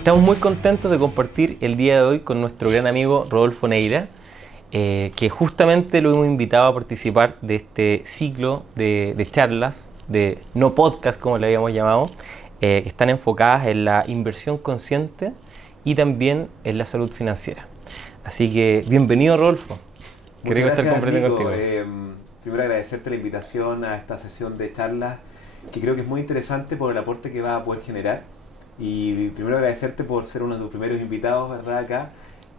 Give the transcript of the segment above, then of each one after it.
Estamos muy contentos de compartir el día de hoy con nuestro gran amigo Rodolfo Neira, que justamente lo hemos invitado a participar de este ciclo de charlas, de no podcast como le habíamos llamado, que están enfocadas en la inversión consciente y también en la salud financiera. Así que bienvenido, Rodolfo. Muchas Queremos estar gracias, compartiendo Nico. contigo. Primero agradecerte la invitación a esta sesión de charlas que creo que es muy interesante por el aporte que va a poder generar. Y primero agradecerte por ser uno de los primeros invitados, ¿verdad? Acá,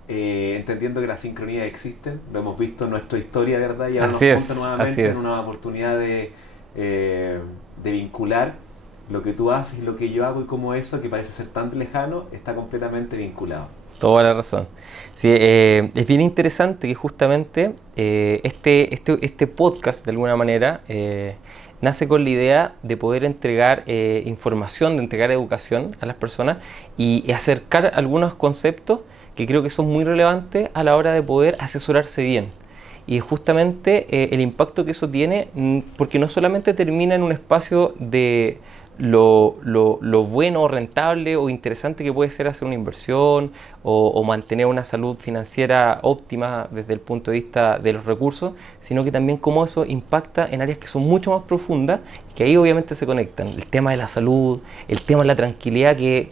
entendiendo que las sincronías existen, lo hemos visto en nuestra historia, ¿verdad? Y ahora nos Así junta es, así nuevamente en es. una oportunidad de vincular lo que tú haces y lo que yo hago y cómo eso, que parece ser tan lejano, está completamente vinculado. Toda la razón. Sí, es bien interesante que justamente este podcast, de alguna manera, nace con la idea de poder entregar información, de entregar educación a las personas y acercar algunos conceptos que creo que son muy relevantes a la hora de poder asesorarse bien. Y justamente el impacto que eso tiene, porque no solamente termina en un espacio de lo bueno, rentable o interesante que puede ser hacer una inversión o mantener una salud financiera óptima desde el punto de vista de los recursos, sino que también cómo eso impacta en áreas que son mucho más profundas y que ahí obviamente se conectan. El tema de la salud, el tema de la tranquilidad, que,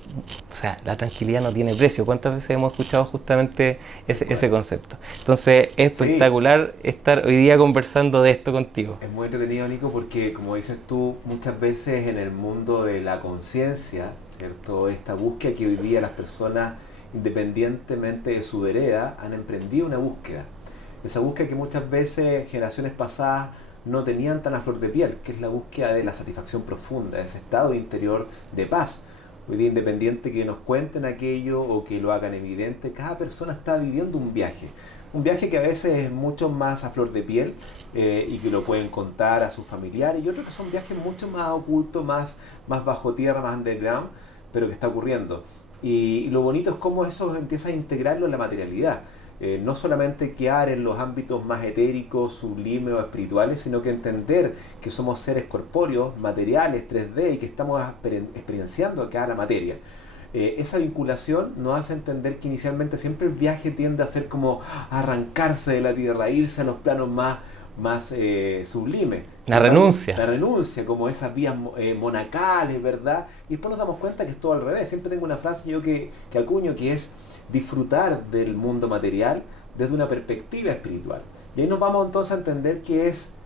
o sea, la tranquilidad no tiene precio. ¿Cuántas veces hemos escuchado justamente ese concepto? Entonces es Sí, espectacular estar hoy día conversando de esto contigo. es muy entretenido, Nico, porque como dices tú, muchas veces en el mundo de la conciencia, ¿cierto? Esta búsqueda que hoy día las personas, independientemente de su vereda, han emprendido una búsqueda. Esa búsqueda que muchas veces generaciones pasadas no tenían tan a flor de piel, que es la búsqueda de la satisfacción profunda, de ese estado interior de paz. Hoy día, independiente que nos cuenten aquello o que lo hagan evidente, cada persona está viviendo un viaje. Un viaje que a veces es mucho más a flor de piel y que lo pueden contar a sus familiares, y otros que son viajes mucho más ocultos, más bajo tierra, más underground, pero que está ocurriendo. Y lo bonito es cómo eso empieza a integrarlo en la materialidad. No solamente quedar en los ámbitos más etéricos, sublimes o espirituales, sino que entender que somos seres corpóreos, materiales, 3D y que estamos experienciando acá la materia. Esa vinculación nos hace entender que inicialmente siempre el viaje tiende a ser como arrancarse de la tierra, irse a los planos más sublimes. Sin La embargo, renuncia. la renuncia, como esas vías monacales, ¿verdad? Y después nos damos cuenta que es todo al revés. Siempre tengo una frase yo que acuño que es disfrutar del mundo material desde una perspectiva espiritual. Y ahí nos vamos entonces a entender que es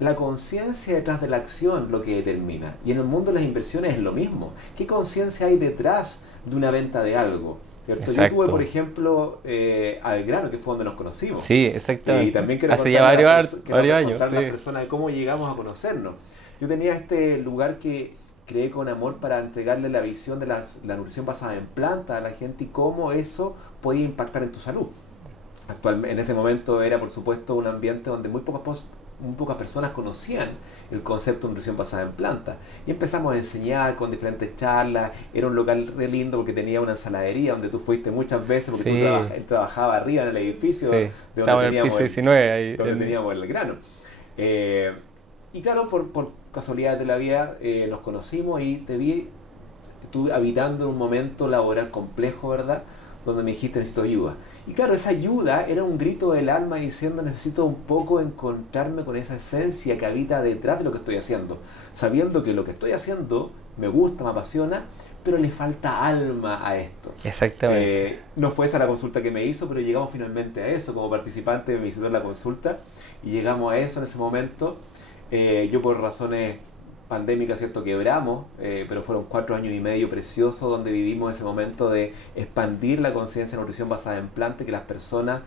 la conciencia detrás de la acción lo que determina. Y en el mundo de las inversiones es lo mismo. ¿Qué conciencia hay detrás de una venta de algo? ¿Cierto? Yo tuve, por Exacto. ejemplo, Algrano, que fue donde nos conocimos. Sí, Y exactamente. también quiero Hace ya contarle a varios años, contarle a las sí. personas de cómo llegamos a conocernos. Yo tenía este lugar que creé con amor para entregarle la visión de la nutrición basada en plantas a la gente y cómo eso podía impactar en tu salud. En ese momento era, por supuesto, un ambiente donde muy pocas personas conocían el concepto de nutrición basada en plantas. Y empezamos a enseñar con diferentes charlas. Era un local re lindo porque tenía una ensaladería donde tú fuiste muchas veces porque Sí, él trabajaba arriba en el edificio sí. de Estamos en el piso 19 ahí. donde teníamos el grano. Eh, y claro, por casualidad de la vida nos conocimos y te vi tú habitando en un momento laboral complejo, ¿verdad? Donde me dijiste necesito ayuda. Y claro, esa ayuda era un grito del alma diciendo necesito un poco encontrarme con esa esencia que habita detrás de lo que estoy haciendo. Sabiendo que lo que estoy haciendo me gusta, me apasiona, pero le falta alma a esto. Exactamente. No fue esa la consulta que me hizo, pero llegamos finalmente a eso. Como participante me visitó en la consulta y llegamos a eso en ese momento. Yo por razones pandémica, ¿cierto? Quebramos, pero fueron 4 años y medio preciosos donde vivimos ese momento de expandir la conciencia de nutrición basada en plantas, que las personas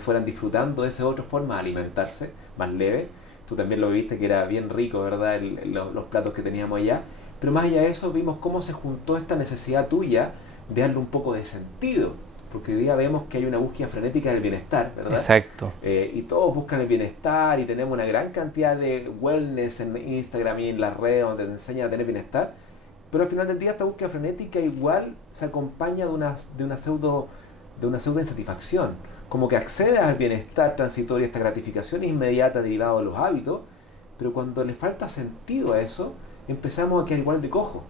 fueran disfrutando de esa otra forma de alimentarse, más leve. Tú también lo viste que era bien rico, ¿verdad? Los platos que teníamos allá. Pero más allá de eso, vimos cómo se juntó esta necesidad tuya de darle un poco de sentido. Porque hoy día vemos que hay una búsqueda frenética del bienestar, ¿verdad? Exacto. Y todos buscan el bienestar y tenemos una gran cantidad de wellness en Instagram y en las redes donde te enseña a tener bienestar. Pero al final del día esta búsqueda frenética igual se acompaña de una pseudo insatisfacción. Como que accedes al bienestar transitorio, esta gratificación inmediata derivada de los hábitos, pero cuando le falta sentido a eso, empezamos a quedar igual de cojo.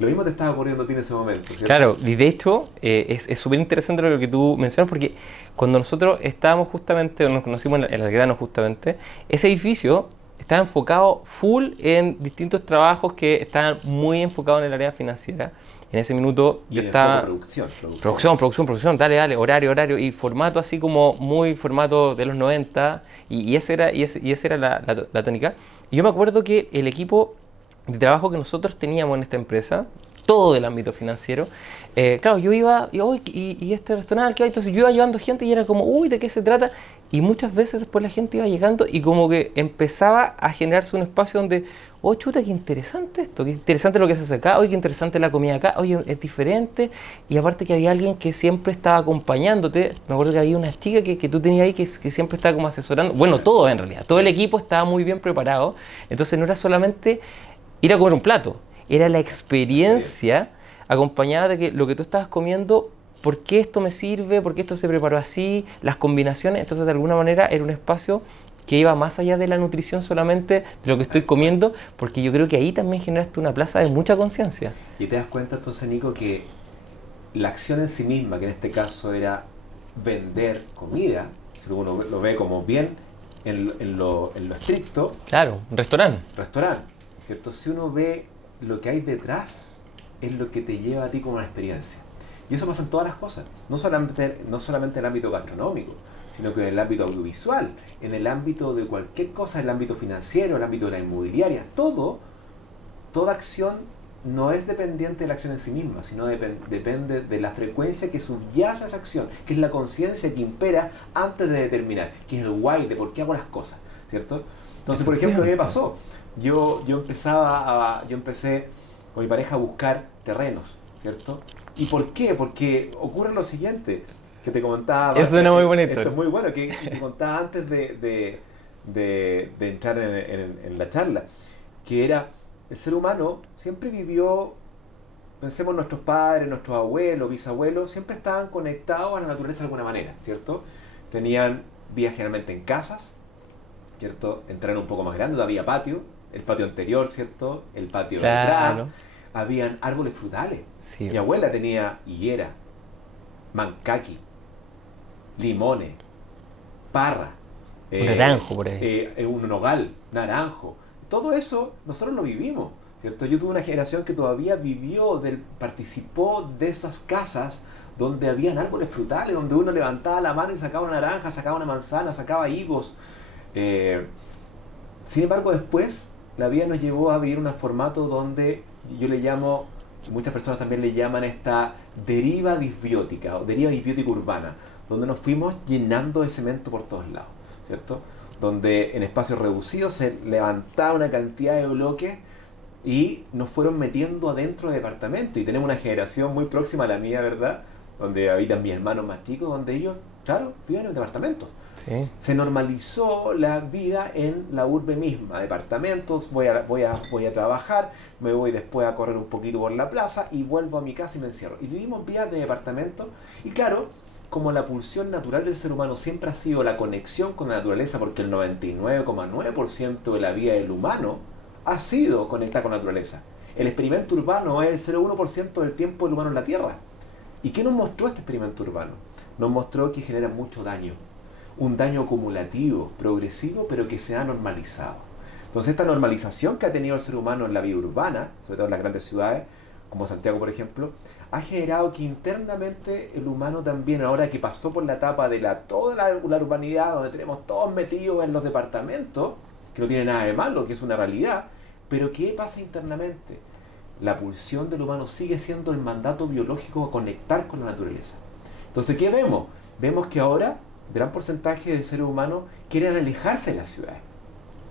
Lo mismo te estaba ocurriendo a ti en ese momento, ¿cierto? Claro, y de hecho es súper interesante lo que tú mencionas porque cuando nosotros estábamos justamente, nos conocimos en el grano justamente, ese edificio estaba enfocado full en distintos trabajos que estaban muy enfocados en el área financiera. En ese minuto Y yo en el foco estaba... Producción, dale, horario, y formato así como muy formato de los 90, y esa era la tónica. Y yo me acuerdo que el equipo de trabajo que nosotros teníamos en esta empresa, todo del ámbito financiero, claro, yo iba, y este restaurante, ¿qué hay? Entonces yo iba llevando gente y era como, uy, ¿de qué se trata? Y muchas veces después la gente iba llegando y como que empezaba a generarse un espacio donde, oh, chuta, qué interesante esto, qué interesante lo que se hace acá, oye, qué interesante la comida acá, oye, es diferente. Y aparte que había alguien que siempre estaba acompañándote, me acuerdo que había una chica que tú tenías ahí que siempre estaba como asesorando, bueno, todo en realidad, todo el equipo estaba muy bien preparado, entonces no era solamente ir a comer un plato, era la experiencia acompañada de que lo que tú estabas comiendo, por qué esto me sirve, por qué esto se preparó así, las combinaciones. Entonces de alguna manera era un espacio que iba más allá de la nutrición solamente de lo que estoy comiendo, porque yo creo que ahí también generaste una plaza de mucha conciencia. Y te das cuenta entonces, Nico, que la acción en sí misma, que en este caso era vender comida, si uno lo ve como bien en lo estricto, Claro, un restaurante. restaurante, ¿cierto? Si uno ve lo que hay detrás, es lo que te lleva a ti como una experiencia. Y eso pasa en todas las cosas, no solamente en el ámbito gastronómico, sino que en el ámbito audiovisual, en el ámbito de cualquier cosa, en el ámbito financiero, en el ámbito de la inmobiliaria, toda acción no es dependiente de la acción en sí misma, sino depende de la frecuencia que subyace a esa acción, que es la conciencia que impera antes de determinar, que es el why de por qué hago las cosas, ¿cierto? Entonces, por ejemplo, ¿qué me pasó? Yo empecé con mi pareja a buscar terrenos, ¿cierto? ¿Y por qué? Porque ocurre lo siguiente, que te comentaba... Eso era muy bonito. Esto es muy bueno, que te contaba antes de entrar en la charla, que era, el ser humano siempre vivió, pensemos nuestros padres, nuestros abuelos, bisabuelos, siempre estaban conectados a la naturaleza de alguna manera, ¿cierto? Tenían vías generalmente en casas, ¿cierto? Entraron un poco más grandes, había patio, el patio anterior, ¿cierto? El patio detrás, habían árboles frutales. Sí. Mi abuela tenía higuera, mancaki, limones, parra, un naranjo por ahí. Un nogal, naranjo. Todo eso nosotros lo vivimos, ¿cierto? Yo tuve una generación que todavía participó de esas casas donde habían árboles frutales, donde uno levantaba la mano y sacaba una naranja, sacaba una manzana, sacaba higos. Sin embargo, después la vida nos llevó a vivir un formato donde yo le llamo, muchas personas también le llaman esta deriva disbiótica o deriva disbiótica urbana, donde nos fuimos llenando de cemento por todos lados, ¿cierto? Donde en espacios reducidos se levantaba una cantidad de bloques y nos fueron metiendo adentro de departamentos. Y tenemos una generación muy próxima a la mía, ¿verdad? Donde habitan mis hermanos más chicos, donde ellos, claro, viven en departamentos. Sí. Se normalizó la vida en la urbe misma, departamentos, voy a trabajar, me voy después a correr un poquito por la plaza y vuelvo a mi casa y me encierro. Y vivimos vidas de departamento y claro, como la pulsión natural del ser humano siempre ha sido la conexión con la naturaleza, porque el 99,9% de la vida del humano ha sido conectada con la naturaleza. El experimento urbano es el 0,1% del tiempo del humano en la Tierra. ¿Y qué nos mostró este experimento urbano? Nos mostró que genera mucho daño. Un daño acumulativo, progresivo, pero que se ha normalizado. Entonces esta normalización que ha tenido el ser humano en la vida urbana, sobre todo en las grandes ciudades, como Santiago por ejemplo, ha generado que internamente el humano también, ahora que pasó por la etapa de toda la urbanidad, donde tenemos todos metidos en los departamentos, que no tiene nada de malo, que es una realidad, pero ¿qué pasa internamente? La pulsión del humano sigue siendo el mandato biológico a conectar con la naturaleza. Entonces, ¿qué vemos? Vemos que ahora gran porcentaje de seres humanos quieren alejarse de las ciudades.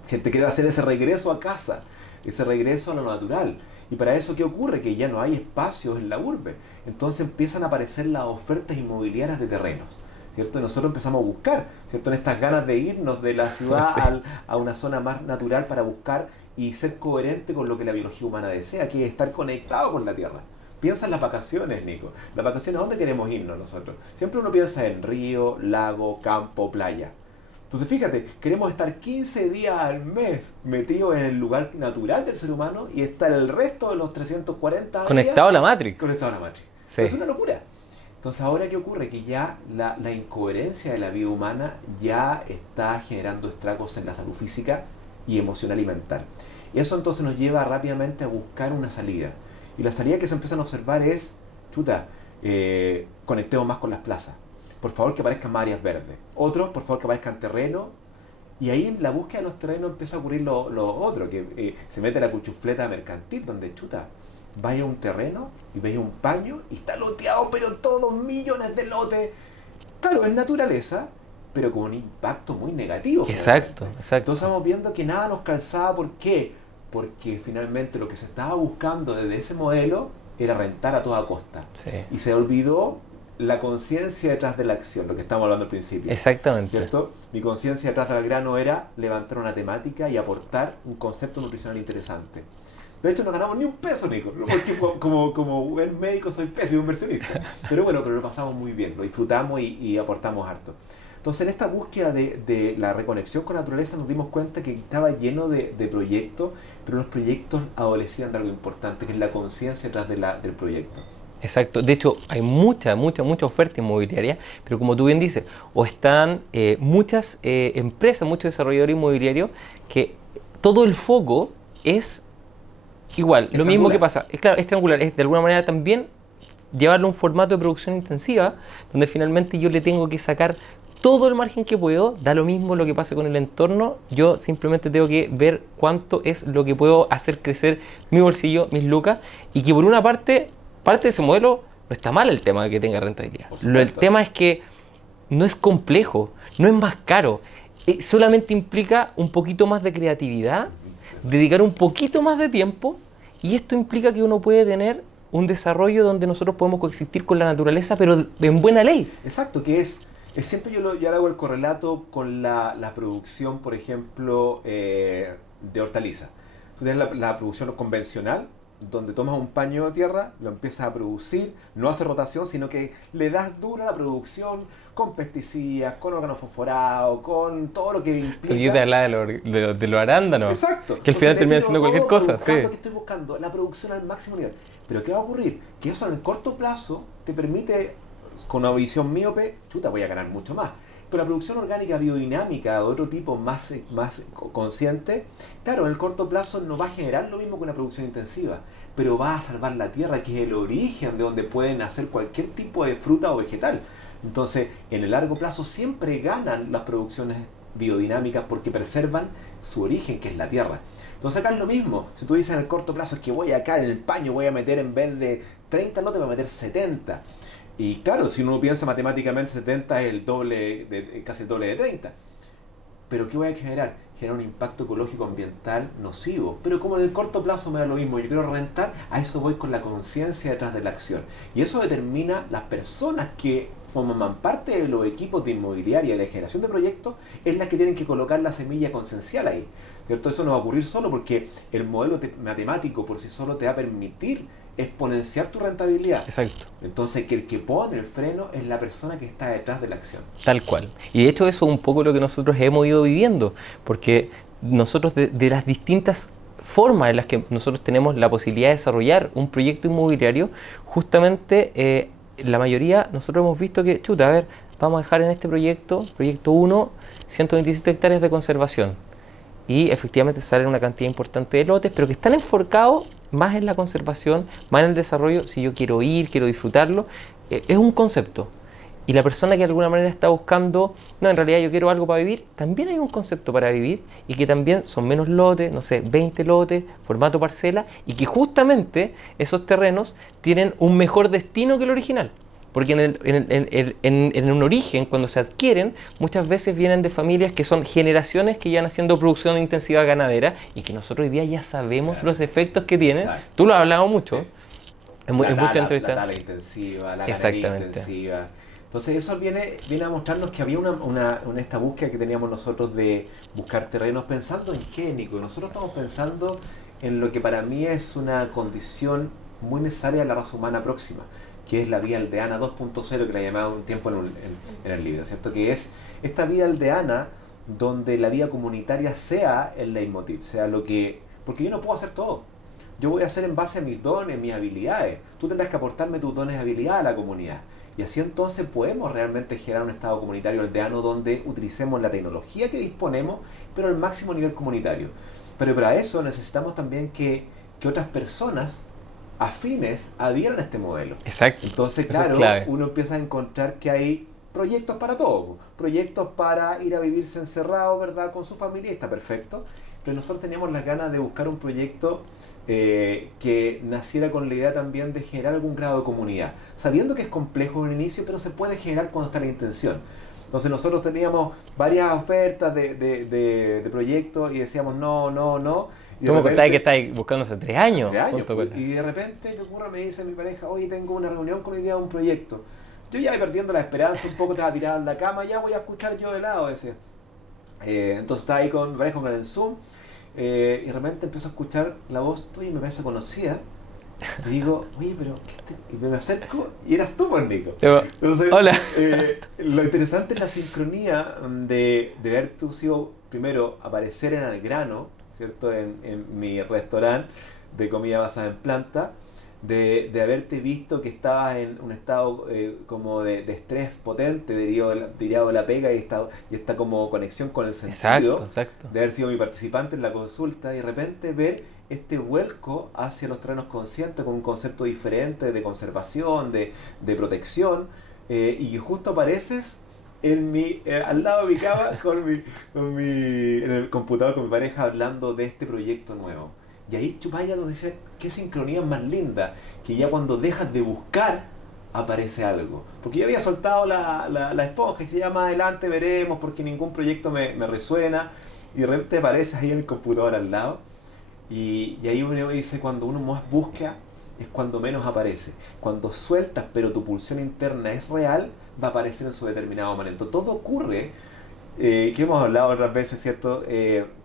Gente quiere hacer ese regreso a casa, ese regreso a lo natural. Y para eso, ¿qué ocurre? Que ya no hay espacios en la urbe. Entonces empiezan a aparecer las ofertas inmobiliarias de terrenos, ¿cierto? Y nosotros empezamos a buscar, ¿cierto? En estas ganas de irnos de la ciudad sí, a una zona más natural para buscar y ser coherente con lo que la biología humana desea, que es estar conectado con la tierra. Piensa en las vacaciones, Nico. Las vacaciones, ¿a dónde queremos irnos nosotros? Siempre uno piensa en río, lago, campo, playa. Entonces fíjate, queremos estar 15 días al mes metidos en el lugar natural del ser humano y estar el resto de los 340 Conectado a la Matrix. conectado a la Matrix. Sí. Es una locura. Entonces ahora ¿qué ocurre? Que ya la incoherencia de la vida humana ya está generando estragos en la salud física y emocional y mental. Y eso entonces nos lleva rápidamente a buscar una salida. Y la salida que se empiezan a observar es, conectemos más con las plazas. Por favor que aparezcan más áreas verdes. Otros, por favor que aparezcan terrenos. Y ahí en la búsqueda de los terrenos empieza a ocurrir lo otro, que se mete la cuchufleta mercantil, donde vaya a un terreno y veis un paño y está loteado, pero todos millones de lotes. Claro, es naturaleza, pero con un impacto muy negativo. Exacto, exacto. Entonces estamos viendo que nada nos calzaba. ¿Por qué? Porque finalmente lo que se estaba buscando desde ese modelo era rentar a toda costa. Sí. Y se olvidó la conciencia detrás de la acción, lo que estábamos hablando al principio. Exactamente. ¿Cierto? Mi conciencia detrás del grano era levantar una temática y aportar un concepto nutricional interesante. De hecho, no ganamos ni un peso, Nico, porque como buen médico soy pésimo inversionista. Pero bueno, pero lo pasamos muy bien, lo disfrutamos y aportamos harto. Entonces, en esta búsqueda de la reconexión con la naturaleza nos dimos cuenta que estaba lleno de proyectos, pero los proyectos adolecían de algo importante, que es la conciencia detrás del proyecto. Exacto. De hecho, hay mucha oferta inmobiliaria, pero como tú bien dices, o están muchas empresas, muchos desarrolladores inmobiliarios que todo el foco es igual. Lo mismo que pasa, es claro, es triangular, es de alguna manera también llevarlo a un formato de producción intensiva, donde finalmente yo le tengo que sacar todo el margen que puedo, da lo mismo lo que pase con el entorno, yo simplemente tengo que ver cuánto es lo que puedo hacer crecer mi bolsillo, mis lucas, y que por una parte de ese modelo no está mal el tema de que tenga rentabilidad. El tema es que no es complejo, no es más caro, solamente implica un poquito más de creatividad, dedicar un poquito más de tiempo, y esto implica que uno puede tener un desarrollo donde nosotros podemos coexistir con la naturaleza, pero en buena ley. Exacto, que es siempre yo hago el correlato con la producción, por ejemplo, de hortalizas. Tú tienes la producción convencional, donde tomas un paño de tierra, lo empiezas a producir, no hace rotación, sino que le das dura a la producción con pesticidas, con organofosforados, con todo lo que implica. Pero yo te hablaba de los arándanos. Exacto. Que al final termina siendo cualquier cosa. Sí. Que estoy buscando la producción al máximo nivel. Pero ¿qué va a ocurrir? Que eso en el corto plazo te permite, con una visión miope, voy a ganar mucho más. Pero la producción orgánica biodinámica de otro tipo más consciente, claro, en el corto plazo no va a generar lo mismo que una producción intensiva, pero va a salvar la tierra, que es el origen de donde pueden hacer cualquier tipo de fruta o vegetal. Entonces, en el largo plazo siempre ganan las producciones biodinámicas porque preservan su origen, que es la tierra. Entonces acá es lo mismo. Si tú dices en el corto plazo es que voy acá en el paño, voy a meter en vez de 30 lotes, voy a meter 70. Y claro, si uno piensa matemáticamente, 70 es casi el doble de 30. Pero ¿qué voy a generar? Generar un impacto ecológico ambiental nocivo. Pero como en el corto plazo me da lo mismo, yo quiero rentar, a eso voy con la conciencia detrás de la acción. Y eso determina las personas que forman parte de los equipos de inmobiliaria y de generación de proyectos, es las que tienen que colocar la semilla conciencial ahí. ¿Cierto? Eso no va a ocurrir solo porque el modelo matemático por sí solo te va a permitir exponenciar tu rentabilidad. Exacto. Entonces, que el que pone el freno es la persona que está detrás de la acción. Tal cual. Y de hecho eso es un poco lo que nosotros hemos ido viviendo, porque nosotros de las distintas formas en las que nosotros tenemos la posibilidad de desarrollar un proyecto inmobiliario, justamente la mayoría nosotros hemos visto que, vamos a dejar en este proyecto 1, 127 hectáreas de conservación. Y efectivamente salen una cantidad importante de lotes, pero que están enfocados más en la conservación, más en el desarrollo. Si yo quiero quiero disfrutarlo, es un concepto. Y la persona que de alguna manera está buscando, no, en realidad yo quiero algo para vivir, también hay un concepto para vivir, y que también son menos lotes, 20 lotes, formato parcela, y que justamente esos terrenos tienen un mejor destino que el original. Porque en un origen, cuando se adquieren, muchas veces vienen de familias que son generaciones que ya han haciendo producción intensiva ganadera y que nosotros hoy día ya sabemos los efectos que tienen. Exacto. Tú lo has hablado mucho. Sí. La tala intensiva, la ganadería intensiva. Entonces eso viene a mostrarnos que había esta búsqueda que teníamos nosotros de buscar terrenos pensando en qué, Nico. Nosotros estamos pensando en lo que para mí es una condición muy necesaria de la raza humana próxima, que es la vida aldeana 2.0, que la llamaba un tiempo en el libro, ¿cierto? Que es esta vida aldeana donde la vida comunitaria sea el leitmotiv, sea lo que... Porque yo no puedo hacer todo. Yo voy a hacer en base a mis dones, mis habilidades. Tú tendrás que aportarme tus dones y habilidades a la comunidad. Y así entonces podemos realmente generar un estado comunitario aldeano donde utilicemos la tecnología que disponemos, pero al máximo nivel comunitario. Pero para eso necesitamos también que otras personas afines adhieran a este modelo. Exacto. Entonces, Eso es claro, clave. uno empieza a encontrar que hay proyectos para todo. Proyectos para ir a vivirse encerrado, ¿verdad? Con su familia, y está perfecto. Pero nosotros teníamos las ganas de buscar un proyecto que naciera con la idea también de generar algún grado de comunidad. Sabiendo que es complejo en un inicio, pero se puede generar cuando está la intención. Entonces nosotros teníamos varias ofertas de proyectos y decíamos no, no, no. Y Tú de me contabas que repente, estabas buscando hace 3 años. 3 años, junto pues, con y de repente me ocurre, me dice mi pareja, oye, tengo una reunión con la idea de un proyecto. Yo ya perdiendo la esperanza, un poco te vas a tirar en la cama, ya voy a escuchar yo de lado, decía. Entonces estaba ahí con mi pareja con el Zoom, y de repente empiezo a escuchar la voz tuya y me parece conocida. Y digo, oye, pero y me acerco y eras tú, pues, Nico. Digo, Entonces, hola. lo interesante es la sincronía de haber tú sido, primero, aparecer en Algrano, ¿cierto? En mi restaurante de comida basada en planta, de haberte visto que estabas en un estado como de estrés potente, derivado de la pega y esta como conexión con el Exacto, sentido, exacto. de haber sido mi participante en la consulta y de repente ver este vuelco hacia los terrenos conscientes con un concepto diferente de conservación, de protección, y que justo apareces al lado de mi cama en el computador con mi pareja hablando de este proyecto nuevo. Y ahí Chupaya nos dice, qué sincronía más linda, que ya cuando dejas de buscar, aparece algo. Porque yo había soltado la esponja y se llama adelante, veremos, porque ningún proyecto me resuena, y de repente apareces ahí en el computador al lado. Y ahí uno dice, cuando uno más busca, es cuando menos aparece. Cuando sueltas, pero tu pulsión interna es real, va a aparecer en su determinado momento. Todo ocurre, que hemos hablado otras veces, ¿cierto?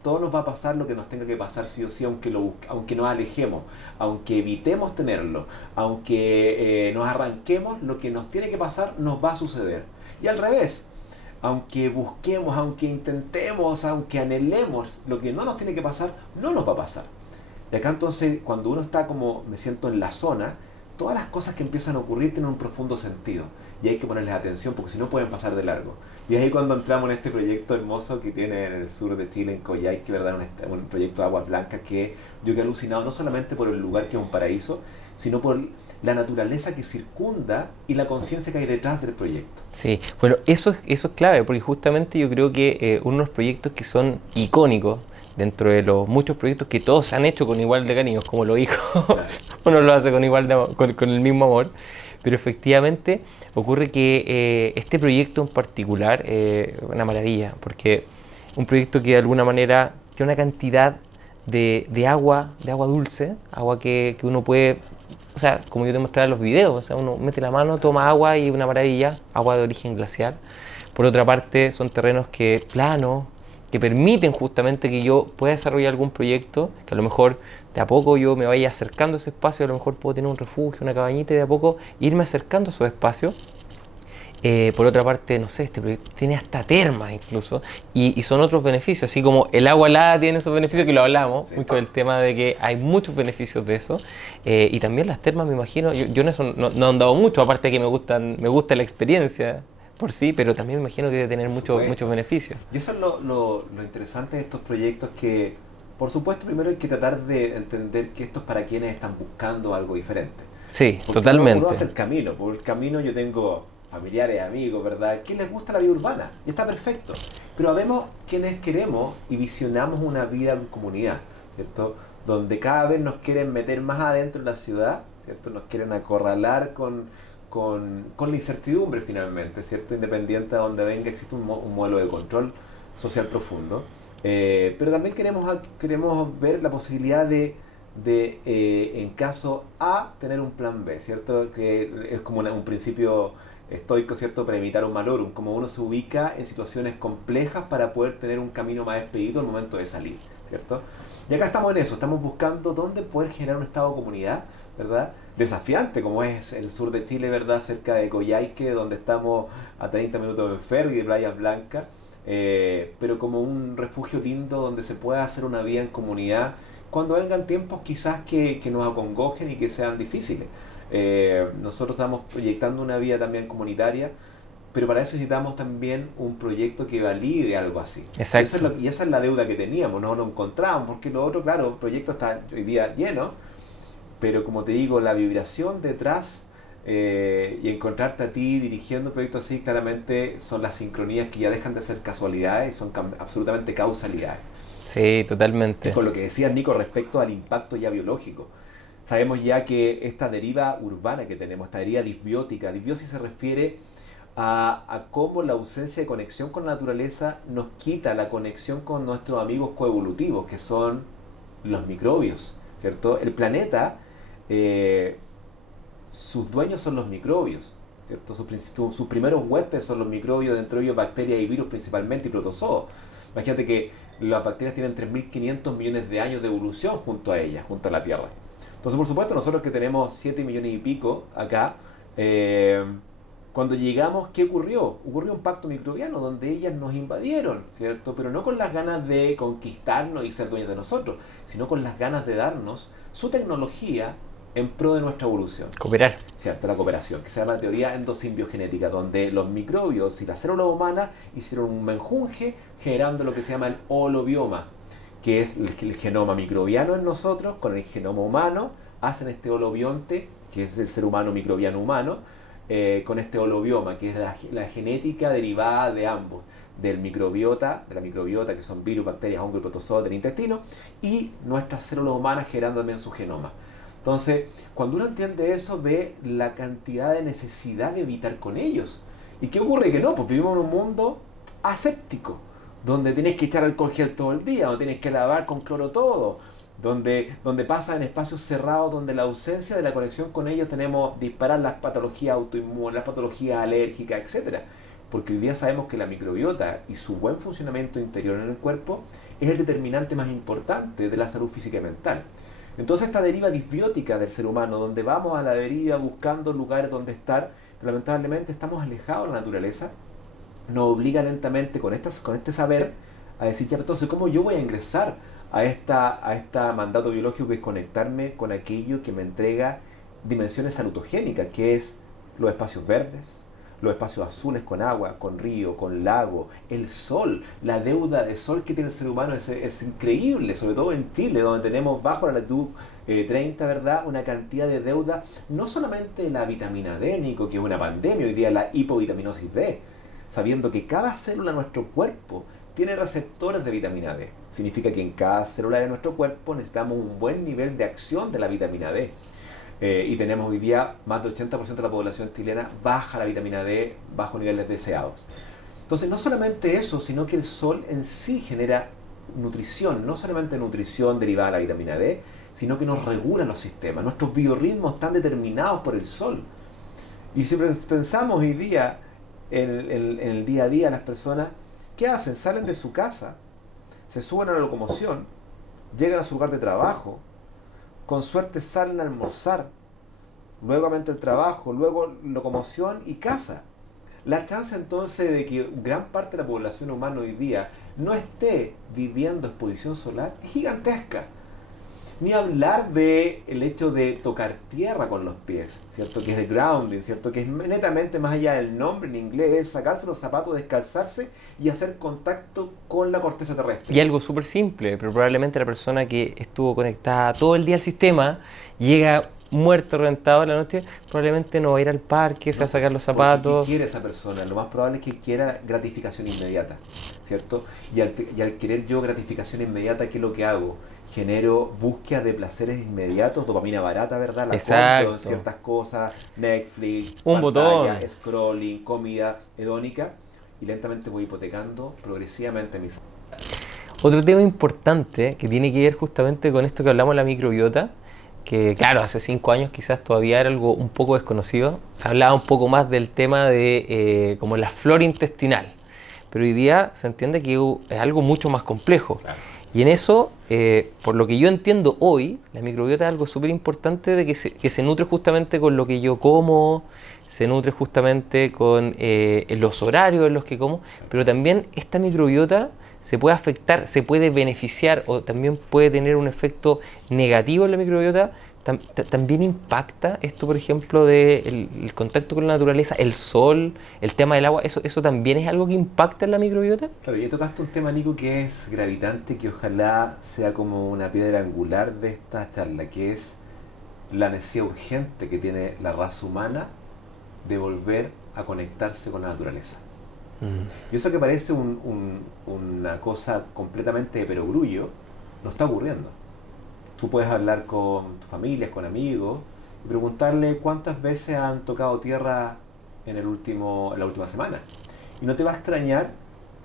Todo nos va a pasar lo que nos tenga que pasar sí o sí, aunque nos alejemos, aunque evitemos tenerlo, aunque nos arranquemos, lo que nos tiene que pasar nos va a suceder. Y al revés, aunque busquemos, aunque intentemos, aunque anhelemos, lo que no nos tiene que pasar, no nos va a pasar. Y acá entonces, cuando uno está como, me siento en la zona, todas las cosas que empiezan a ocurrir tienen un profundo sentido. Y hay que ponerles atención porque si no pueden pasar de largo. Y es ahí cuando entramos en este proyecto hermoso que tiene en el sur de Chile, en Coyhaique, ¿verdad? Un proyecto de aguas blancas que yo quedé alucinado no solamente por el lugar que es un paraíso, sino por la naturaleza que circunda y la conciencia que hay detrás del proyecto. Sí, bueno, eso es clave, porque justamente yo creo que uno de los proyectos que son icónicos, dentro de los muchos proyectos que todos se han hecho con igual de cariño, como lo dijo, Claro. uno lo hace con igual con el mismo amor, pero efectivamente ocurre que este proyecto en particular es una maravilla, porque un proyecto que de alguna manera tiene una cantidad de agua dulce, agua que uno puede, o sea, como yo te mostraba en los videos, o sea, uno mete la mano, toma agua y una maravilla, agua de origen glacial. Por otra parte, son terrenos que planos, que permiten justamente que yo pueda desarrollar algún proyecto, que a lo mejor de a poco yo me vaya acercando a ese espacio, a lo mejor puedo tener un refugio, una cabañita y de a poco irme acercando a esos espacios. Por otra parte, no sé, este proyecto tiene hasta termas incluso, y son otros beneficios, así como el agua helada tiene esos beneficios que lo hablamos, Sí. mucho del tema de que hay muchos beneficios de eso, y también las termas me imagino, yo en eso no he andado mucho, aparte de que me gusta la experiencia por sí, pero también me imagino que debe tener Por muchos supuesto. beneficios. Y eso es lo interesante de estos proyectos que, por supuesto, primero hay que tratar de entender que esto es para quienes están buscando algo diferente. Sí, Porque uno totalmente. hace el camino, por el camino yo tengo familiares, amigos, ¿verdad? Que les gusta la vida urbana y está perfecto. Pero habemos quienes queremos y visionamos una vida en comunidad, ¿cierto? Donde cada vez nos quieren meter más adentro en la ciudad, ¿cierto? Nos quieren acorralar con la incertidumbre finalmente, ¿cierto? Independiente de donde venga, existe un modelo de control social profundo. Pero también queremos ver la posibilidad en caso A, tener un plan B, ¿cierto? Que es como un principio estoico, ¿cierto? Para evitar un malorum, como uno se ubica en situaciones complejas para poder tener un camino más expedito al momento de salir, ¿cierto? Y acá estamos en eso, estamos buscando dónde poder generar un estado de comunidad, ¿verdad? Desafiante, como es el sur de Chile, ¿verdad? Cerca de Coyhaique, donde estamos a 30 minutos de Enfer y de Playas Blancas, pero como un refugio lindo donde se pueda hacer una vida en comunidad cuando vengan tiempos quizás que nos acongojen y que sean difíciles. Nosotros estamos proyectando una vida también comunitaria, pero para eso necesitamos también un proyecto que valide algo así. Exacto. Y esa es la deuda que teníamos, no lo encontramos, porque lo otro, claro, el proyecto está hoy día lleno, pero como te digo, la vibración detrás y encontrarte a ti dirigiendo un proyecto así, claramente son las sincronías que ya dejan de ser casualidades y son absolutamente causalidades. Sí, Y totalmente. con lo que decías, Nico, respecto al impacto ya biológico. Sabemos ya que esta deriva urbana que tenemos, esta deriva disbiosis se refiere a cómo la ausencia de conexión con la naturaleza nos quita la conexión con nuestros amigos coevolutivos, que son los microbios, ¿cierto? El planeta, eh, sus dueños son los microbios, ¿cierto? Sus primeros huéspedes son los microbios, dentro de ellos bacterias y virus principalmente y protozoos. Imagínate que las bacterias tienen 3.500 millones de años de evolución junto a ellas, junto a la Tierra. Entonces, por supuesto, nosotros que tenemos 7 millones y pico acá, cuando llegamos, ¿qué ocurrió? Ocurrió un pacto microbiano donde ellas nos invadieron, ¿cierto? Pero no con las ganas de conquistarnos y ser dueños de nosotros, sino con las ganas de darnos su tecnología en pro de nuestra evolución. Cooperar. ¿Cierto? La cooperación, que se llama la teoría endosimbiogenética, donde los microbios y las células humanas hicieron un menjunje generando lo que se llama el holobioma, que es el genoma microbiano en nosotros con el genoma humano, hacen este holobionte, que es el ser humano microbiano humano, con este holobioma, que es la genética derivada de ambos, del microbiota, de la microbiota, que son virus, bacterias, hongos y protozoos del intestino, y nuestras células humanas generando también su genoma. Entonces, cuando uno entiende eso, ve la cantidad de necesidad de evitar con ellos. ¿Y qué ocurre? Que no, pues vivimos en un mundo aséptico, donde tienes que echar alcohol gel todo el día, donde tienes que lavar con cloro todo, donde pasa en espacios cerrados, donde la ausencia de la conexión con ellos tenemos disparar las patologías autoinmunes, las patologías alérgicas, etcétera. Porque hoy día sabemos que la microbiota y su buen funcionamiento interior en el cuerpo es el determinante más importante de la salud física y mental. Entonces esta deriva disbiótica del ser humano, donde vamos a la deriva buscando lugares donde estar, pero lamentablemente estamos alejados de la naturaleza, nos obliga lentamente con este saber a decir, ya, entonces, ¿cómo yo voy a ingresar a esta mandato biológico que es conectarme con aquello que me entrega dimensiones salutogénicas, que es los espacios verdes, los espacios azules con agua, con río, con lago, el sol, la deuda de sol que tiene el ser humano es increíble, sobre todo en Chile, donde tenemos bajo la latitud 30, ¿verdad? Una cantidad de deuda, no solamente la vitamina D, Nico, que es una pandemia, hoy día la hipovitaminosis D, sabiendo que cada célula de nuestro cuerpo tiene receptores de vitamina D. Significa que en cada célula de nuestro cuerpo necesitamos un buen nivel de acción de la vitamina D. Y tenemos hoy día más del 80% de la población chilena baja la vitamina D, bajo niveles deseados. Entonces, no solamente eso, sino que el sol en sí genera nutrición, no solamente nutrición derivada de la vitamina D, sino que nos regula los sistemas. Nuestros biorritmos están determinados por el sol. Y si pensamos hoy día, en el día a día, las personas, ¿qué hacen? Salen de su casa, se suben a la locomoción, llegan a su lugar de trabajo, con suerte salen a almorzar, luego el trabajo, luego locomoción y casa. La chance entonces de que gran parte de la población humana hoy día no esté viviendo exposición solar es gigantesca. Ni hablar de el hecho de tocar tierra con los pies, ¿cierto? Que es el grounding, ¿cierto? Que es netamente más allá del nombre en inglés, es sacarse los zapatos, descalzarse y hacer contacto con la corteza terrestre. Y algo súper simple, pero probablemente la persona que estuvo conectada todo el día al sistema llega muerto, reventado a la noche, probablemente no va a ir al parque, se va a sacar los Porque ¿qué zapatos. quiere esa persona? Lo más probable es que quiera gratificación inmediata, ¿cierto? Y al querer yo gratificación inmediata, ¿qué es lo que hago? Genero búsqueda de placeres inmediatos, dopamina barata, ¿verdad? La compro en Exacto. ciertas cosas, Netflix, Un pantalla, botón. scrolling, comida hedónica, y lentamente voy hipotecando progresivamente mis... Otro tema importante que tiene que ver justamente con esto que hablamos de la microbiota, que claro, hace 5 años quizás todavía era algo un poco desconocido, se hablaba un poco más del tema de como la flora intestinal, pero hoy día se entiende que es algo mucho más complejo. Claro. Y en eso, por lo que yo entiendo hoy, la microbiota es algo súper importante de que se nutre justamente con lo que yo como, se nutre justamente con los horarios en los que como, pero también esta microbiota se puede afectar, se puede beneficiar o también puede tener un efecto negativo en la microbiota. También impacta esto, por ejemplo, de el contacto con la naturaleza, el sol, el tema del agua, eso también es algo que impacta en la microbiota. Claro, y tocaste un tema, Nico, que es gravitante, que ojalá sea como una piedra angular de esta charla, que es la necesidad urgente que tiene la raza humana de volver a conectarse con la naturaleza. Mm. Y eso que parece una cosa completamente de perogrullo, no está ocurriendo. Tú puedes hablar con tu familia, con amigos, y preguntarle cuántas veces han tocado tierra en la última semana. Y no te va a extrañar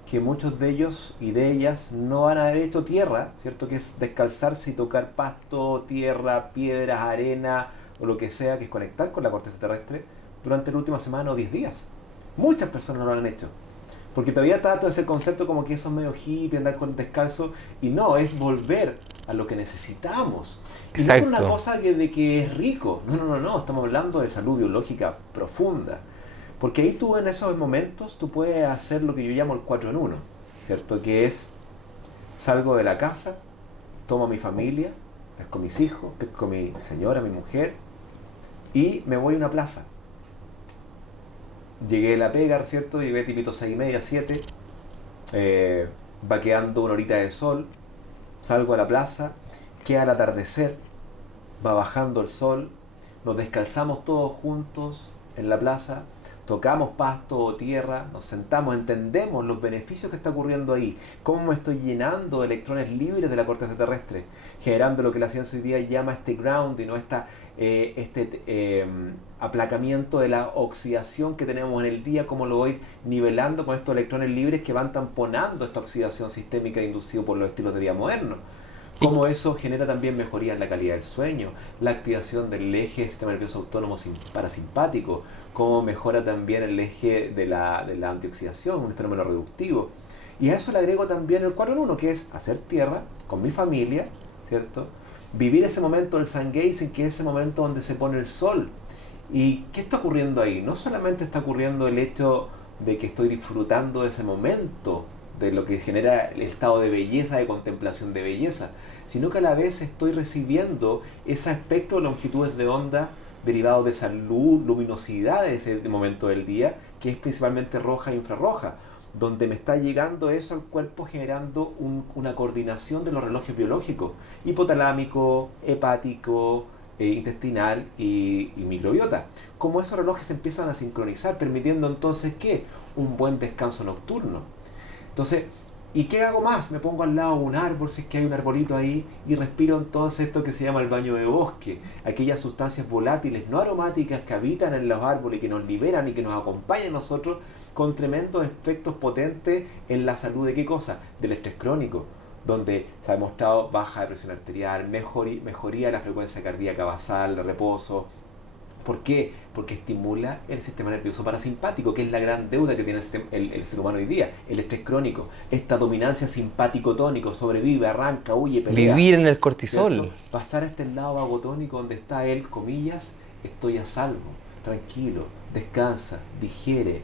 que muchos de ellos y de ellas no van a haber hecho tierra, ¿cierto? Que es descalzarse y tocar pasto, tierra, piedras, arena o lo que sea, que es conectar con la corteza terrestre durante la última semana o 10 días. Muchas personas no lo han hecho. Porque todavía está todo ese concepto como que eso es medio hippie, andar con descalzo, y no, es volver a lo que necesitamos. Y no por una Exacto. cosa de que es rico, no, estamos hablando de salud biológica profunda. Porque ahí tú en esos momentos tú puedes hacer lo que yo llamo el 4 en 1, ¿cierto? Que es, salgo de la casa, tomo a mi familia, pesco a mis hijos, pesco a mi señora, a mi mujer, y me voy a una plaza. Llegué a la pega, ¿cierto? Llegué tipito 6:30, 7. Va quedando una horita de sol. Salgo a la plaza. Queda el atardecer. Va bajando el sol. Nos descalzamos todos juntos en la plaza. Tocamos pasto o tierra. Nos sentamos, entendemos los beneficios que está ocurriendo ahí. Cómo me estoy llenando de electrones libres de la corteza terrestre. Generando lo que la ciencia hoy día llama este grounding, ¿no? Aplacamiento de la oxidación que tenemos en el día, como lo voy nivelando con estos electrones libres que van tamponando esta oxidación sistémica inducida por los estilos de vida modernos. Y, Cómo eso genera también mejoría en la calidad del sueño, la activación del eje sistema nervioso autónomo parasimpático, cómo mejora también el eje de la antioxidación, un fenómeno reductivo. Y a eso le agrego también el 4 en 1, que es hacer tierra con mi familia, ¿cierto? Vivir ese momento del sun gazing, que es ese momento donde se pone el sol. ¿Y qué está ocurriendo ahí? No solamente está ocurriendo el hecho de que estoy disfrutando de ese momento, de lo que genera el estado de belleza, de contemplación de belleza, sino que a la vez estoy recibiendo ese aspecto de longitudes de onda derivados de esa luz, luminosidad de ese momento del día, que es principalmente roja e infrarroja, donde me está llegando eso al cuerpo generando una coordinación de los relojes biológicos, hipotalámico, hepático, intestinal y microbiota. Como esos relojes se empiezan a sincronizar, permitiendo entonces ¿qué? Un buen descanso nocturno. Entonces, ¿y qué hago más? Me pongo al lado de un árbol, si es que hay un arbolito ahí, y respiro entonces esto que se llama el baño de bosque, aquellas sustancias volátiles no aromáticas que habitan en los árboles y que nos liberan y que nos acompañan a nosotros con tremendos efectos potentes en la salud de qué cosa? Del estrés crónico, donde se ha demostrado baja de presión arterial, mejoría de la frecuencia cardíaca basal, de reposo. ¿Por qué? Porque estimula el sistema nervioso parasimpático, que es la gran deuda que tiene el ser humano hoy día, el estrés crónico. Esta dominancia simpático-tónico, sobrevive, arranca, huye, pelea, vivir en el ¿cierto? cortisol. Pasar a este lado vagotónico donde está él, comillas, estoy a salvo, tranquilo, descansa, digiere,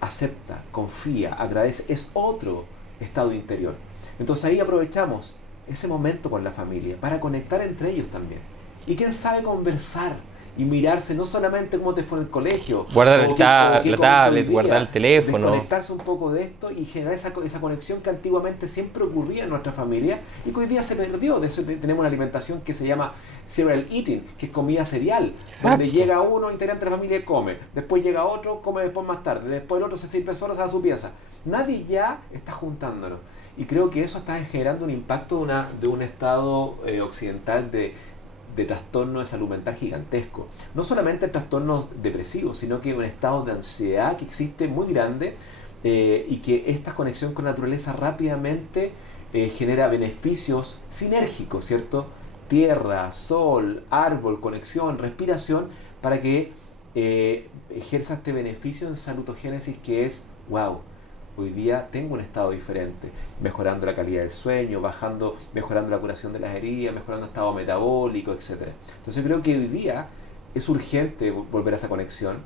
acepta, confía, agradece, es otro estado interior. Entonces ahí aprovechamos ese momento con la familia para conectar entre ellos también. Y quién sabe conversar y mirarse no solamente cómo te fue en el colegio Guardar o qué la comiste hoy tablet, guardar el día, teléfono. desconectarse un poco de esto y generar esa conexión que antiguamente siempre ocurría en nuestra familia y que hoy día se perdió. De eso tenemos una alimentación que se llama cereal eating, que es comida cereal, donde Exacto. llega uno integrante de la familia y come, después llega otro, come después más tarde, después el otro se sirve solo, se da su pieza. Nadie ya está juntándolo. Y creo que eso está generando un impacto de un estado occidental de trastorno de salud mental gigantesco. No solamente trastornos depresivos, sino que un estado de ansiedad que existe muy grande y que esta conexión con la naturaleza rápidamente genera beneficios sinérgicos, ¿cierto? Tierra, sol, árbol, conexión, respiración, para que ejerza este beneficio en salutogénesis que es, wow, hoy día tengo un estado diferente, mejorando la calidad del sueño, mejorando la curación de las heridas, mejorando el estado metabólico, etcétera. Entonces creo que hoy día es urgente volver a esa conexión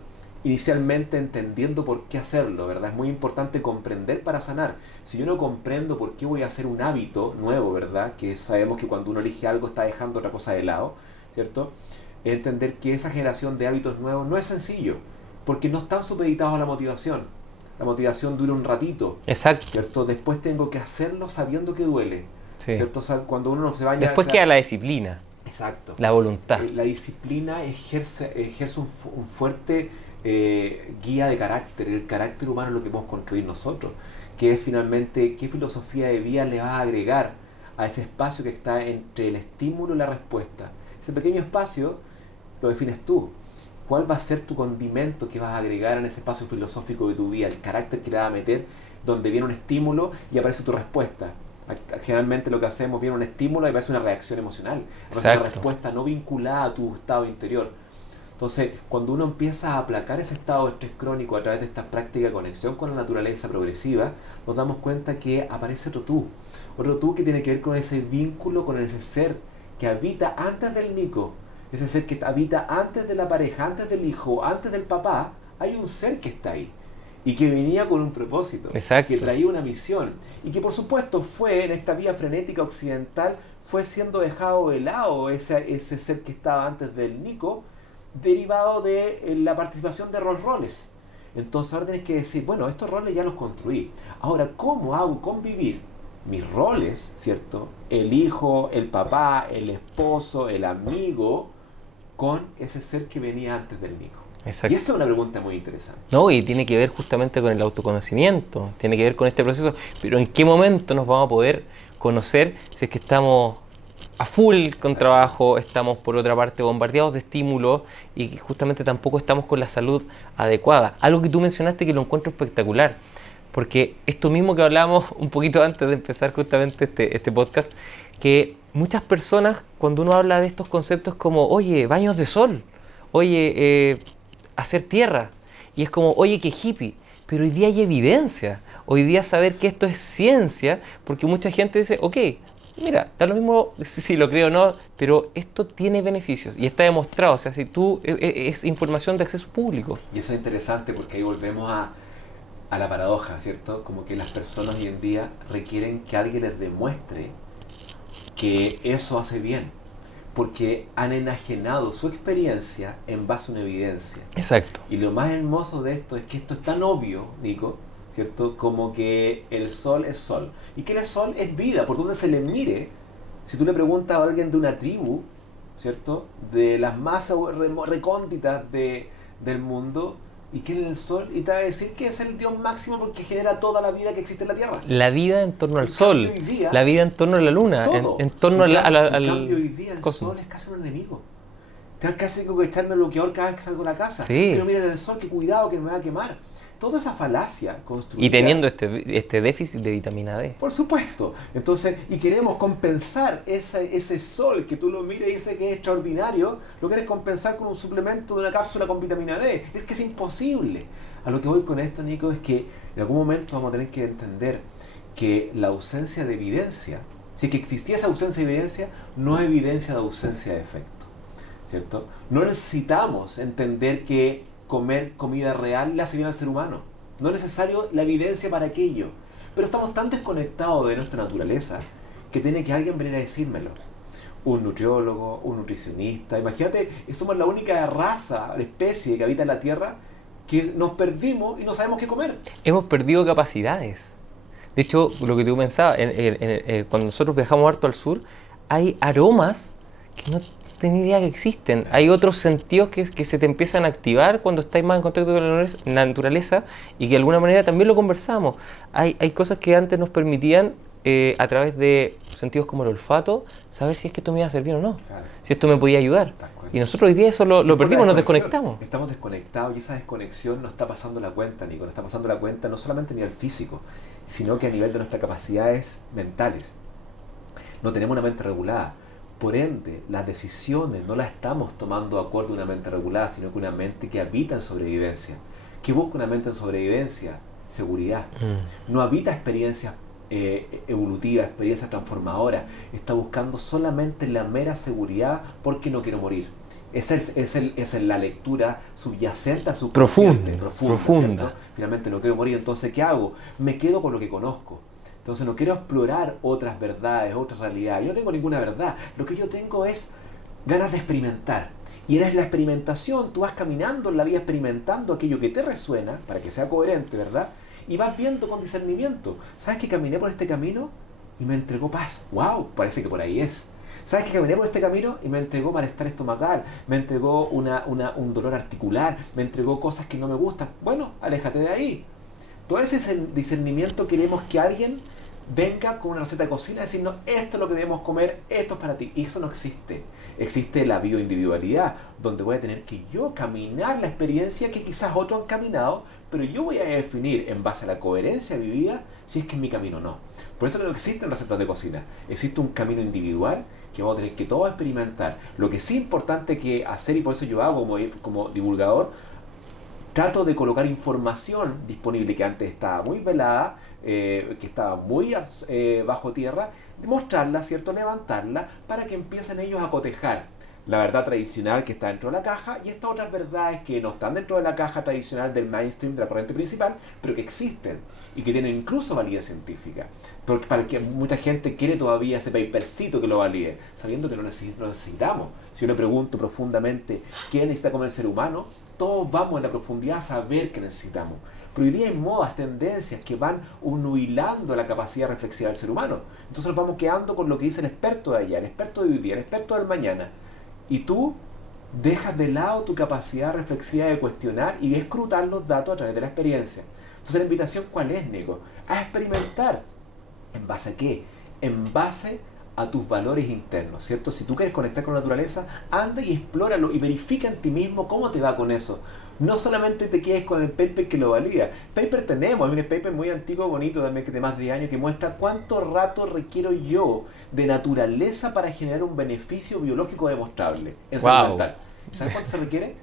inicialmente entendiendo por qué hacerlo, ¿verdad? Es muy importante comprender para sanar. Si yo no comprendo por qué voy a hacer un hábito nuevo, ¿verdad? Que sabemos que cuando uno elige algo está dejando otra cosa de lado, ¿cierto? Entender que esa generación de hábitos nuevos no es sencillo, porque no están supeditados a la motivación. La motivación dura un ratito, Exacto. ¿cierto? Después tengo que hacerlo sabiendo que duele, Sí. ¿cierto? O sea, cuando uno se baña... Después queda la disciplina, Exacto. la voluntad. La disciplina ejerce un fuerte guía de carácter. El carácter humano es lo que podemos construir nosotros, que es finalmente qué filosofía de vida le vas a agregar a ese espacio que está entre el estímulo y la respuesta. Ese pequeño espacio lo defines tú. ¿Cuál va a ser tu condimento que vas a agregar en ese espacio filosófico de tu vida? El carácter que le vas a meter donde viene un estímulo y aparece tu respuesta. Generalmente lo que hacemos, viene un estímulo y aparece una reacción emocional, aparece una respuesta no vinculada a tu estado interior. Entonces, cuando uno empieza a aplacar ese estado de estrés crónico a través de esta práctica de conexión con la naturaleza progresiva, nos damos cuenta que aparece otro tú que tiene que ver con ese vínculo, con ese ser que habita antes del Nico, ese ser que habita antes de la pareja, antes del hijo, antes del papá. Hay un ser que está ahí y que venía con un propósito, Exacto. que traía una misión y que por supuesto fue en esta vía frenética occidental, fue siendo dejado de lado ese ser que estaba antes del Nico, derivado de la participación de roles. Entonces ahora tienes que decir, bueno, estos roles ya los construí, ahora ¿cómo hago convivir mis roles, ¿cierto? El hijo, el papá, el esposo, el amigo, con ese ser que venía antes del Nico. Exacto. Y esa es una pregunta muy interesante. No, y tiene que ver justamente con el autoconocimiento, tiene que ver con este proceso, pero ¿en qué momento nos vamos a poder conocer si es que estamos a full con trabajo, estamos por otra parte bombardeados de estímulos y que justamente tampoco estamos con la salud adecuada? Algo que tú mencionaste que lo encuentro espectacular, porque esto mismo que hablábamos un poquito antes de empezar justamente este podcast, que muchas personas cuando uno habla de estos conceptos como, oye, baños de sol, oye, hacer tierra, y es como, oye, qué hippie, pero hoy día hay evidencia, hoy día saber que esto es ciencia, porque mucha gente dice, ok, mira, da lo mismo si lo creo o no, pero esto tiene beneficios y está demostrado, o sea, si tú, es información de acceso público. Y eso es interesante porque ahí volvemos a la paradoja, ¿cierto? Como que las personas hoy en día requieren que alguien les demuestre que eso hace bien, porque han enajenado su experiencia en base a una evidencia. Exacto. Y lo más hermoso de esto es que esto es tan obvio, Nico, ¿cierto? Como que el sol es sol. Y que el sol es vida, por donde se le mire. Si tú le preguntas a alguien de una tribu, ¿cierto? De las masas recónditas del mundo, ¿y qué es el sol? Y te va a decir que es el Dios máximo porque genera toda la vida que existe en la Tierra. La vida en torno al En sol, cambio, hoy día, la vida en torno a la luna, en torno al en cambio, hoy día el cosmos. sol es casi un enemigo. Casi tengo que echarme bloqueador cada vez que salgo de la casa. Sí. Pero miren el sol, que cuidado que me va a quemar. Toda esa falacia construida. Y teniendo este déficit de vitamina D. Por supuesto. Entonces, y queremos compensar ese sol que tú lo miras y dices que es extraordinario, lo quieres compensar con un suplemento de una cápsula con vitamina D. Es que es imposible. A lo que voy con esto, Nico, es que en algún momento vamos a tener que entender que la ausencia de evidencia, si que existía esa ausencia de evidencia, no es evidencia de ausencia de efecto, ¿cierto? No necesitamos entender que comer comida real le hace bien al ser humano. No es necesario la evidencia para aquello. Pero estamos tan desconectados de nuestra naturaleza que tiene que alguien venir a decírmelo. Un nutriólogo, un nutricionista. Imagínate, somos la única raza, especie que habita en la Tierra que nos perdimos y no sabemos qué comer. Hemos perdido capacidades. De hecho, lo que tú pensabas, cuando nosotros viajamos harto al sur, hay aromas que no tenía idea que existen. Hay otros sentidos que se te empiezan a activar cuando estás más en contacto con la naturaleza y que de alguna manera también lo conversamos. Hay cosas que antes nos permitían, a través de sentidos como el olfato, saber si es que esto me iba a servir o no. Claro. Si esto me podía ayudar. Y nosotros hoy día eso lo perdimos, nos desconectamos. Estamos desconectados y esa desconexión nos está pasando la cuenta, Nico. Nos está pasando la cuenta no solamente a nivel físico, sino que a nivel de nuestras capacidades mentales. No tenemos una mente regulada. Por ende, las decisiones no las estamos tomando de acuerdo a una mente regulada, sino que una mente que habita en sobrevivencia. ¿Qué busca una mente en sobrevivencia? Seguridad. No habita experiencias evolutivas, experiencias transformadoras. Está buscando solamente la mera seguridad porque no quiero morir. Esa es la lectura subyacente a su Profunda, profunda. profunda. Finalmente no quiero morir, entonces ¿qué hago? Me quedo con lo que conozco. Entonces no quiero explorar otras verdades, otras realidades. Yo no tengo ninguna verdad. Lo que yo tengo es ganas de experimentar. Y eres la experimentación, tú vas caminando en la vida experimentando aquello que te resuena, para que sea coherente, ¿verdad? Y vas viendo con discernimiento. ¿Sabes que caminé por este camino y me entregó paz? ¡Wow! Parece que por ahí es. ¿Sabes que caminé por este camino y me entregó malestar estomacal? Me entregó un dolor articular, me entregó cosas que no me gustan. Bueno, aléjate de ahí. Todo ese discernimiento queremos que alguien venga con una receta de cocina y decirnos esto es lo que debemos comer, esto es para ti. Y eso no existe. Existe la bioindividualidad, donde voy a tener que yo caminar la experiencia que quizás otros han caminado, pero yo voy a definir en base a la coherencia vivida si es que es mi camino o no. Por eso no existen recetas de cocina. Existe un camino individual que vamos a tener que todos experimentar. Lo que sí es importante que hacer, y por eso yo hago como divulgador, trato de colocar información disponible que antes estaba muy velada, que estaba muy bajo tierra, mostrarla, ¿cierto? Levantarla para que empiecen ellos a cotejar la verdad tradicional que está dentro de la caja y estas otras verdades que no están dentro de la caja tradicional del mainstream, de la corriente principal, pero que existen y que tienen incluso validez científica. Porque para que mucha gente quiere todavía ese papercito que lo valide, sabiendo que no necesitamos. Si yo le pregunto profundamente qué necesita comer el ser humano, todos vamos en la profundidad a saber qué necesitamos. Pero hoy día hay modas, tendencias que van unhuilando la capacidad reflexiva del ser humano. Entonces nos vamos quedando con lo que dice el experto de ayer, el experto de hoy día, el experto del mañana. Y tú dejas de lado tu capacidad reflexiva de cuestionar y escrutar los datos a través de la experiencia. Entonces la invitación, ¿cuál es, Nico? A experimentar. ¿En base a qué? En base a tus valores internos, ¿cierto? Si tú quieres conectar con la naturaleza, anda y explóralo y verifica en ti mismo cómo te va con eso. No solamente te quedes con el paper que lo valida. Paper tenemos, hay un paper muy antiguo, bonito también, que de más de 10 años, que muestra cuánto rato requiero yo de naturaleza para generar un beneficio biológico demostrable en salud mental. ¿Sabes cuánto se requiere?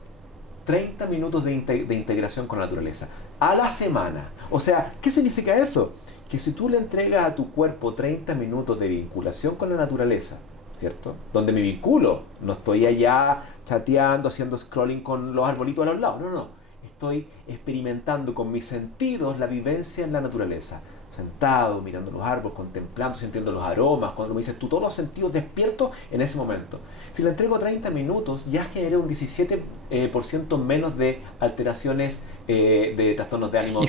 30 minutos de integración con la naturaleza a la semana. O sea, ¿qué significa eso? Que si tú le entregas a tu cuerpo 30 minutos de vinculación con la naturaleza, ¿cierto? Donde me vinculo, no estoy allá chateando, haciendo scrolling con los arbolitos a los lados, no. Estoy experimentando con mis sentidos la vivencia en la naturaleza. Sentado, mirando los árboles, contemplando, sintiendo los aromas, cuando me dices tú, todos los sentidos despiertos en ese momento. Si le entrego 30 minutos, ya generé un 17% menos de alteraciones de trastornos de ánimo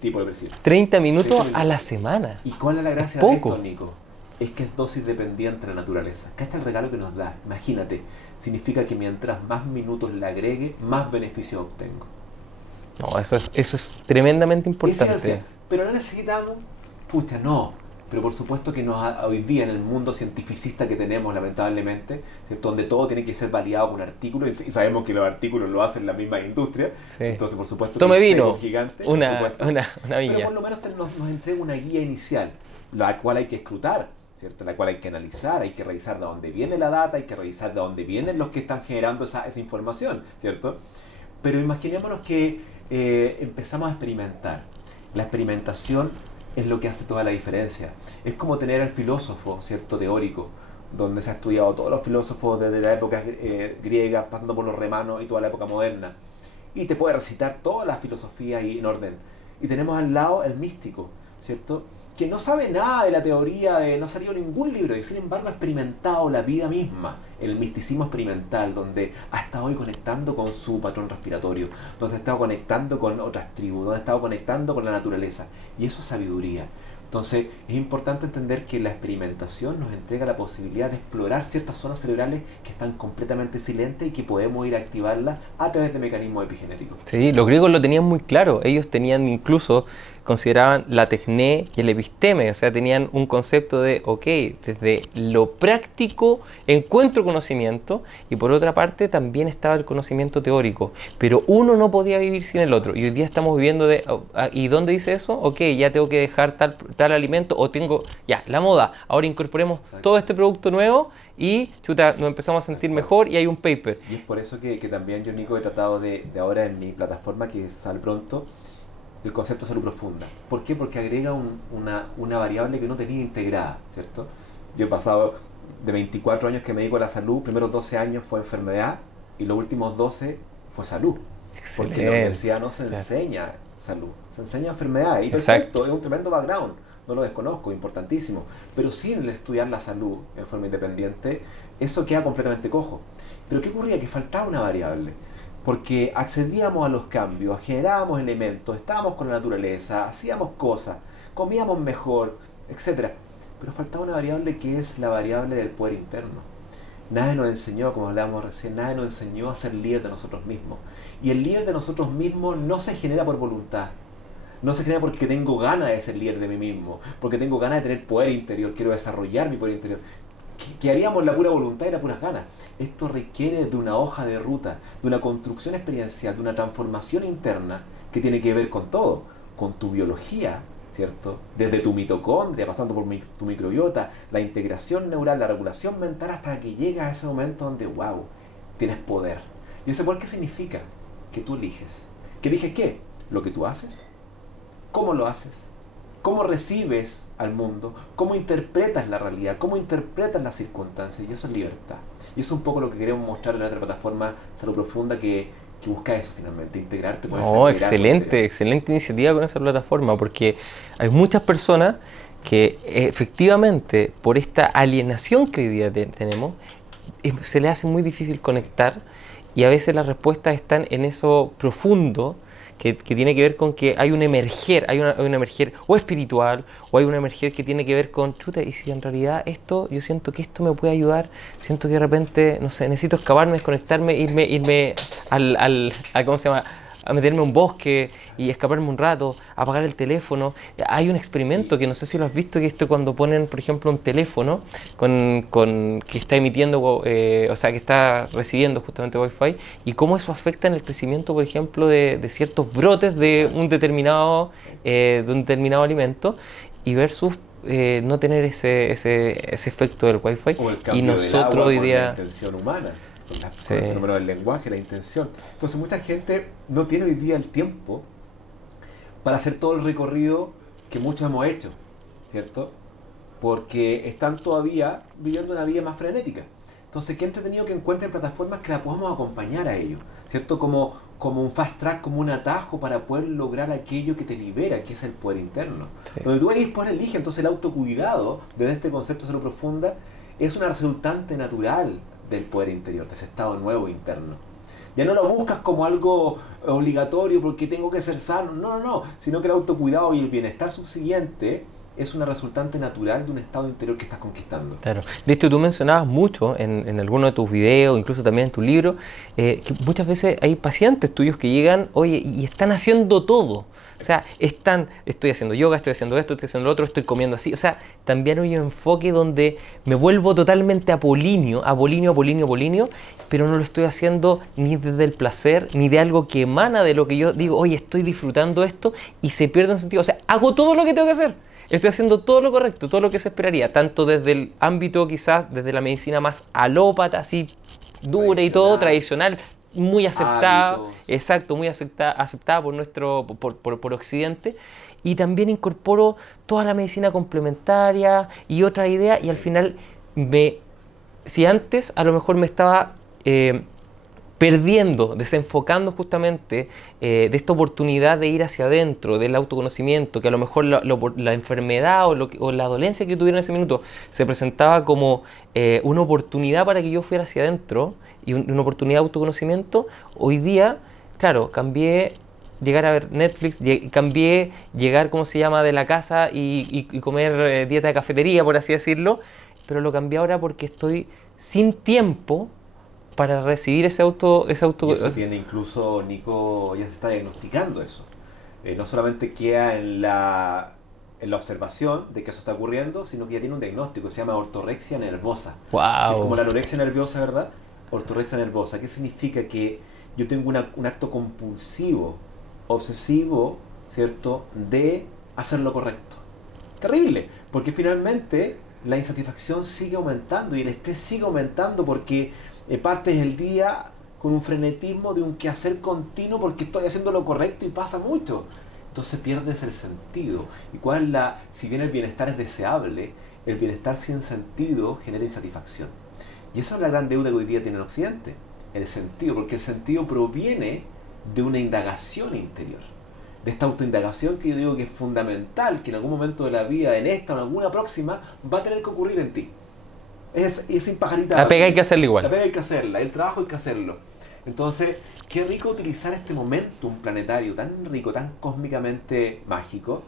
tipo depresivo. 30 minutos a la semana. ¿Y cuál es la gracia de esto, Nico? Es que es dosis dependiente de la naturaleza. Acá está el regalo que nos da. Imagínate, significa que mientras más minutos le agregue, más beneficio obtengo. No, eso es tremendamente importante. Pero no necesitamos, pucha, no. Pero por supuesto que hoy día en el mundo cientificista que tenemos, lamentablemente, ¿cierto? Donde todo tiene que ser validado con artículos, y sabemos que los artículos lo hacen la misma industria, sí. Entonces por supuesto Tome que vino, gigante, una viña. Pero por lo menos nos entrega una guía inicial, la cual hay que escrutar, ¿cierto? La cual hay que analizar, hay que revisar de dónde viene la data, hay que revisar de dónde vienen los que están generando esa información, ¿cierto? Pero imaginémonos que empezamos a experimentar. La experimentación es lo que hace toda la diferencia. Es como tener al filósofo, ¿cierto? Teórico, donde se ha estudiado todos los filósofos desde la época griega, pasando por los romanos y toda la época moderna. Y te puede recitar todas las filosofías en orden. Y tenemos al lado el místico, ¿cierto? Que no sabe nada de la teoría, no ha salido ningún libro, y sin embargo ha experimentado la vida misma, el misticismo experimental, donde ha estado hoy conectando con su patrón respiratorio, donde ha estado conectando con otras tribus, donde ha estado conectando con la naturaleza. Y eso es sabiduría. Entonces es importante entender que la experimentación nos entrega la posibilidad de explorar ciertas zonas cerebrales que están completamente silentes y que podemos ir a activarlas a través de mecanismos epigenéticos. Sí, los griegos lo tenían muy claro. Ellos tenían incluso, consideraban la tecné y el episteme, o sea, tenían un concepto de, desde lo práctico encuentro conocimiento, y por otra parte también estaba el conocimiento teórico, pero uno no podía vivir sin el otro, y hoy día estamos viviendo ¿y dónde dice eso? Ya tengo que dejar tal alimento, o tengo, la moda, ahora incorporemos todo este producto nuevo y nos empezamos a sentir mejor y hay un paper. Y es por eso que también yo, Nico, he tratado de ahora en mi plataforma que sale pronto, el concepto de salud profunda. ¿Por qué? Porque agrega una variable que no tenía integrada, ¿cierto? Yo he pasado de 24 años que me dedico a la salud, primeros 12 años fue enfermedad, y los últimos 12 fue salud. Porque en la Excelente. universidad no se Claro. enseña salud, se enseña enfermedad. Y Exacto. perfecto, es un tremendo background, no lo desconozco, importantísimo. Pero sí en el estudiar la salud en forma independiente, eso queda completamente cojo. Pero ¿qué ocurría? Que faltaba una variable. Porque accedíamos a los cambios, generábamos elementos, estábamos con la naturaleza, hacíamos cosas, comíamos mejor, etcétera. Pero faltaba una variable que es la variable del poder interno. Nadie nos enseñó, como hablábamos recién, nadie nos enseñó a ser líder de nosotros mismos. Y el líder de nosotros mismos no se genera por voluntad. No se genera porque tengo ganas de ser líder de mí mismo, porque tengo ganas de tener poder interior, quiero desarrollar mi poder interior. Que haríamos la pura voluntad y las puras ganas. Esto requiere de una hoja de ruta, de una construcción experiencial, de una transformación interna que tiene que ver con todo, con tu biología, ¿cierto? Desde tu mitocondria, pasando por tu microbiota, la integración neural, la regulación mental, hasta que llega a ese momento donde, wow, tienes poder. ¿Y ese poder qué significa? Que tú eliges. ¿Que eliges qué? Lo que tú haces, cómo lo haces, cómo recibes al mundo, cómo interpretas la realidad, cómo interpretas las circunstancias, y eso es libertad. Y eso es un poco lo que queremos mostrar en la otra plataforma Salud Profunda, que busca eso finalmente, integrarte con ese Oh, liderazgo interior. excelente, excelente iniciativa con esa plataforma, porque hay muchas personas que efectivamente por esta alienación que hoy día tenemos, se les hace muy difícil conectar y a veces las respuestas están en eso profundo que tiene que ver con que hay un emerger, hay un emerger o espiritual o hay un emerger que tiene que ver con, chuta, y si en realidad esto, yo siento que esto me puede ayudar, siento que de repente, no sé, necesito escaparme, desconectarme, irme ¿cómo se llama? A meterme a un bosque y escaparme un rato, apagar el teléfono. Hay un Y experimento que no sé si lo has visto, que esto cuando ponen, por ejemplo, un teléfono que está emitiendo, o sea, que está recibiendo justamente Wi-Fi, y cómo eso afecta en el crecimiento, por ejemplo, de ciertos brotes exacto. de un determinado alimento, y versus no tener ese efecto del Wi-Fi. O el Y cambio del nosotros agua hoy con la día, intención humana, con el sí, fenómeno del lenguaje, la intención. Entonces mucha gente no tiene hoy día el tiempo para hacer todo el recorrido que muchos hemos hecho, ¿cierto? Porque están todavía viviendo una vida más frenética. Entonces, qué entretenido que encuentren plataformas que la podamos acompañar a ello, ¿cierto? Como un fast track, como un atajo para poder lograr aquello que te libera, que es el poder interno. sí. Donde tú eres poder elige, entonces el autocuidado, desde este concepto de salud profunda, es una resultante natural del poder interior, de ese estado nuevo interno. Ya no lo buscas como algo obligatorio porque tengo que ser sano, no, no, no, sino que el autocuidado y el bienestar subsiguiente es una resultante natural de un estado interior que estás conquistando. Claro. De hecho, tú mencionabas mucho en alguno de tus videos, incluso también en tu libro, que muchas veces hay pacientes tuyos que llegan, oye, y están haciendo todo. O sea, estoy haciendo yoga, estoy haciendo esto, estoy haciendo lo otro, estoy comiendo así. O sea, también hay un enfoque donde me vuelvo totalmente apolíneo, pero no lo estoy haciendo ni desde el placer, ni de algo que emana de lo que yo digo, oye, estoy disfrutando esto, y se pierde un sentido. O sea, hago todo lo que tengo que hacer. Estoy haciendo todo lo correcto, todo lo que se esperaría, tanto desde el ámbito quizás, desde la medicina más alópata, así dura y todo, Tradicional, tradicional, muy aceptada, hábitos. exacto, muy aceptada por Occidente, y también incorporo toda la medicina complementaria y otra idea, y al Sí. final me, si antes a lo mejor me estaba perdiendo, desenfocando justamente de esta oportunidad de ir hacia adentro, del autoconocimiento, que a lo mejor la enfermedad o la dolencia que tuviera en ese minuto se presentaba como una oportunidad para que yo fuera hacia adentro y una oportunidad de autoconocimiento. Hoy día, claro, cambié llegar a ver Netflix, cambié llegar, ¿cómo se llama?, de la casa y comer dieta de cafetería, por así decirlo, pero lo cambié ahora porque estoy sin tiempo para recibir Y eso tiene incluso, Nico, ya se está diagnosticando eso. No solamente queda en la observación de que eso está ocurriendo, sino que ya tiene un diagnóstico, se llama ortorexia nervosa, que es como wow. la anorexia nerviosa, ¿verdad? Ortorexia nervosa, ¿qué significa? Que yo tengo un acto compulsivo, obsesivo, ¿cierto?, de hacer lo correcto. Terrible, porque finalmente la insatisfacción sigue aumentando y el estrés sigue aumentando porque partes el día con un frenetismo de un quehacer continuo porque estoy haciendo lo correcto y pasa mucho. Entonces pierdes el sentido. ¿Y cuál es si bien el bienestar es deseable, el bienestar sin sentido genera insatisfacción? Y esa es la gran deuda que hoy día tiene el Occidente. el sentido, porque el sentido proviene de una indagación interior, de esta autoindagación que yo digo que es fundamental, que en algún momento de la vida, en esta o en alguna próxima, va a tener que ocurrir en ti. Es sin pajarita. La pega hay que hacerla igual. La pega hay que hacerla, el trabajo hay que hacerlo. Entonces, qué rico utilizar este momentum planetario tan rico, tan cósmicamente mágico,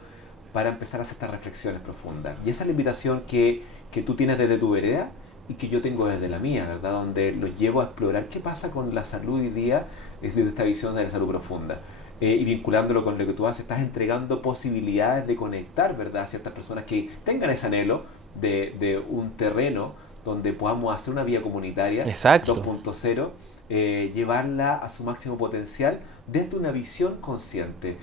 para empezar a hacer estas reflexiones profundas. Y esa es la invitación que tú tienes desde tu vereda y que yo tengo desde la mía, ¿verdad? Donde los llevo a explorar qué pasa con la salud hoy día desde esta visión de la salud profunda. Y vinculándolo con lo que tú haces, estás entregando posibilidades de conectar, ¿verdad?, a ciertas personas que tengan ese anhelo de un terreno donde podamos hacer una vía comunitaria. Exacto. 2.0, llevarla a su máximo potencial desde una visión consciente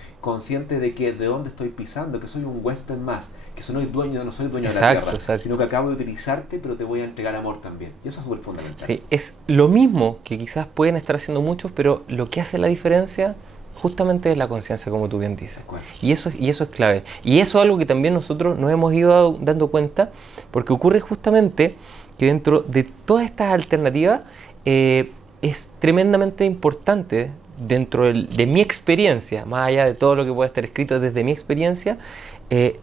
de que de dónde estoy pisando, que soy un huésped más, que no soy dueño de la tierra, sino que acabo de utilizarte, pero te voy a entregar amor también. Y eso es súper fundamental. Sí, es lo mismo que quizás pueden estar haciendo muchos, pero lo que hace la diferencia justamente es la conciencia, como tú bien dices. Y eso es clave. Y eso es algo que también nosotros nos hemos ido dando cuenta, porque ocurre justamente que dentro de todas estas alternativas es tremendamente importante, dentro de mi experiencia, más allá de todo lo que pueda estar escrito desde mi experiencia,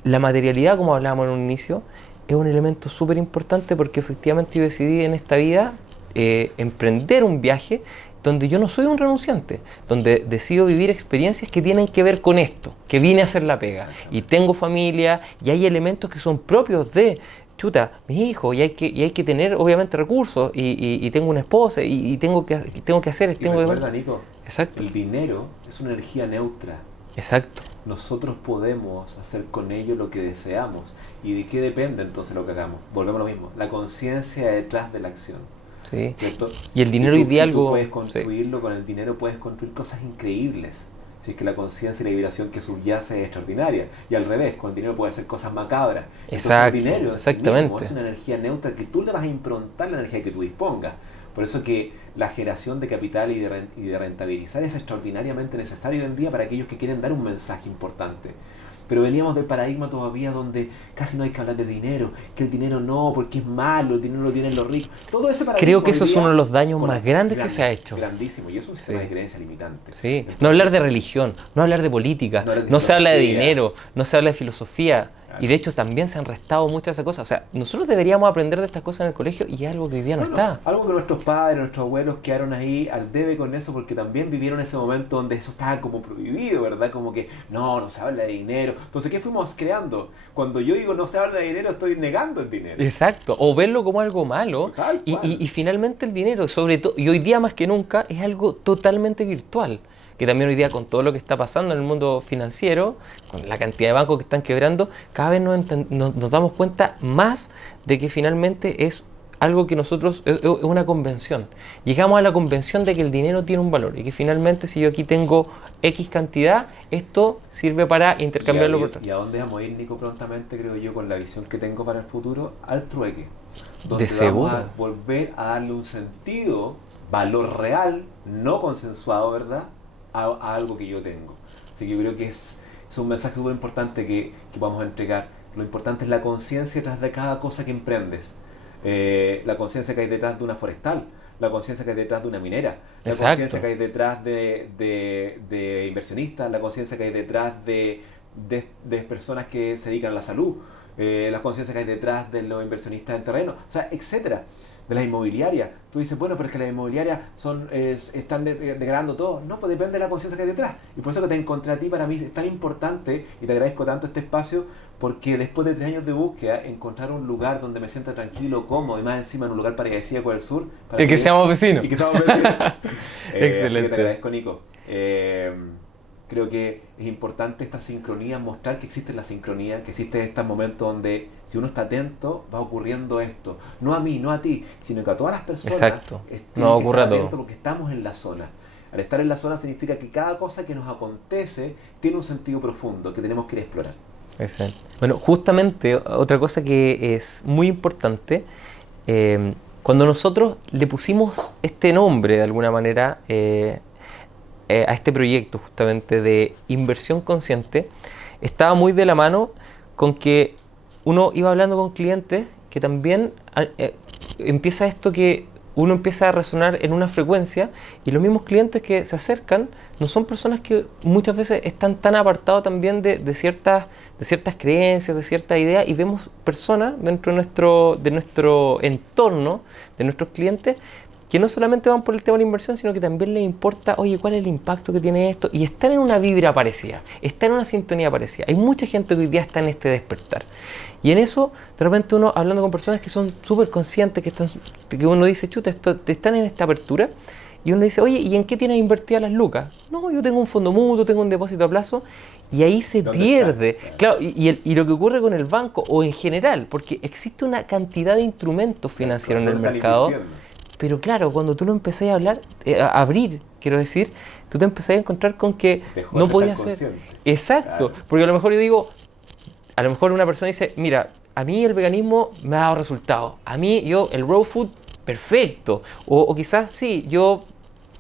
la materialidad, como hablábamos en un inicio, es un elemento súper importante, porque efectivamente yo decidí en esta vida emprender un viaje donde yo no soy un renunciante, donde decido vivir experiencias que tienen que ver con esto, que vine a hacer la pega, y tengo familia, y hay elementos que son propios de, chuta, mis hijos, y hay que tener obviamente recursos, y tengo una esposa, y tengo que hacer... Y recuerda, Nico, exacto, el dinero es una energía neutra. Exacto. Nosotros podemos hacer con ello lo que deseamos. ¿Y de qué depende entonces lo que hagamos? Volvemos a lo mismo, la conciencia detrás de la acción. Sí. ¿Cierto? Y el dinero si ideal... tú puedes construirlo, sí. Con el dinero puedes construir cosas increíbles. Si es que la conciencia y la vibración que subyace es extraordinaria. Y al revés, con el dinero puedes hacer cosas macabras. Exacto. Entonces el dinero Exactamente. mismo es una energía neutra que tú le vas a improntar la energía que tú dispongas. Por eso que la generación de capital y de rentabilizar es extraordinariamente necesario hoy en día para aquellos que quieren dar un mensaje importante. Pero veníamos del paradigma todavía donde casi no hay que hablar de dinero, que el dinero no, porque es malo, el dinero lo tienen los ricos. Todo ese paradigma, creo que eso es uno de los daños más grandes que se ha hecho. Grandísimo, y es un sistema de creencia limitante. Sí. Entonces, no hablar de religión, no hablar de política, no se habla de dinero, no se habla de filosofía. Claro. Y de hecho también se han restado muchas de esas cosas. O sea, nosotros deberíamos aprender de estas cosas en el colegio, y es algo que hoy día no está. Algo que nuestros padres, nuestros abuelos quedaron ahí al debe con eso, porque también vivieron ese momento donde eso estaba como prohibido, ¿verdad? Como que no se habla de dinero. Entonces, ¿qué fuimos creando? Cuando yo digo no se habla de dinero, estoy negando el dinero. Exacto, o verlo como algo malo. Y finalmente el dinero, sobre todo, y hoy día más que nunca, es algo totalmente virtual. Que también hoy día, con todo lo que está pasando en el mundo financiero, con la cantidad de bancos que están quebrando, cada vez nos damos cuenta más de que finalmente es algo que nosotros, es una convención. Llegamos a la convención de que el dinero tiene un valor, y que finalmente, si yo aquí tengo X cantidad, esto sirve para intercambiarlo por otro. ¿Y a dónde vamos a ir, Nico, prontamente, creo yo, con la visión que tengo para el futuro? Al trueque. Donde vamos a volver a darle un sentido, valor real, no consensuado, ¿verdad?, a algo que yo tengo. Así que yo creo que es un mensaje muy importante que vamos a entregar. Lo importante es la conciencia detrás de cada cosa que emprendes. La conciencia que hay detrás de una forestal, la conciencia que hay detrás de una minera, la conciencia que hay detrás de inversionistas, la conciencia que hay detrás de personas que se dedican a la salud, la conciencia que hay detrás de los inversionistas en terreno, o sea, etcétera. De las inmobiliarias. Tú dices, bueno, pero es que las inmobiliarias están degradando todo. No, pues depende de la conciencia que hay detrás. Y por eso que te encontré a ti, para mí es tan importante, y te agradezco tanto este espacio, porque después de 3 años de búsqueda, encontrar un lugar donde me sienta tranquilo, cómodo, y más encima en un lugar paradisíaco del sur. Y que seamos vecinos. Y que seamos vecinos. Excelente. Así que te agradezco, Nico. Creo que es importante esta sincronía, mostrar que existe la sincronía, que existe este momento donde si uno está atento va ocurriendo esto. No a mí, no a ti, sino que a todas las personas. Exacto. No ocurre todo. Porque estamos en la zona. Al estar en la zona significa que cada cosa que nos acontece tiene un sentido profundo que tenemos que ir a explorar. Exacto. Bueno, justamente otra cosa que es muy importante, cuando nosotros le pusimos este nombre de alguna manera a este proyecto justamente de inversión consciente, estaba muy de la mano con que uno iba hablando con clientes que también empieza esto que uno empieza a resonar en una frecuencia y los mismos clientes que se acercan no son personas que muchas veces están tan apartados también de ciertas creencias, de ciertas ideas, y vemos personas dentro de nuestro entorno, de nuestros clientes, que no solamente van por el tema de la inversión, sino que también les importa, oye, ¿cuál es el impacto que tiene esto? Y están en una vibra parecida, están en una sintonía parecida. Hay mucha gente que hoy día está en este despertar. Y en eso, de repente uno, hablando con personas que son súper conscientes, que uno dice, chuta, están en esta apertura, y uno dice, oye, ¿y en qué tienes invertidas las lucas? No, yo tengo un fondo mutuo, tengo un depósito a plazo, y ahí se pierde. Claro, y lo que ocurre con el banco, o en general, porque existe una cantidad de instrumentos financieros en el mercado. Pero claro, cuando tú lo empecé a hablar, a abrir, quiero decir, tú te empecé a encontrar con que no podías ser. Exacto, claro. Porque a lo mejor yo digo, a lo mejor una persona dice, mira, a mí el veganismo me ha dado resultados. A mí, el raw food, perfecto. O quizás sí, yo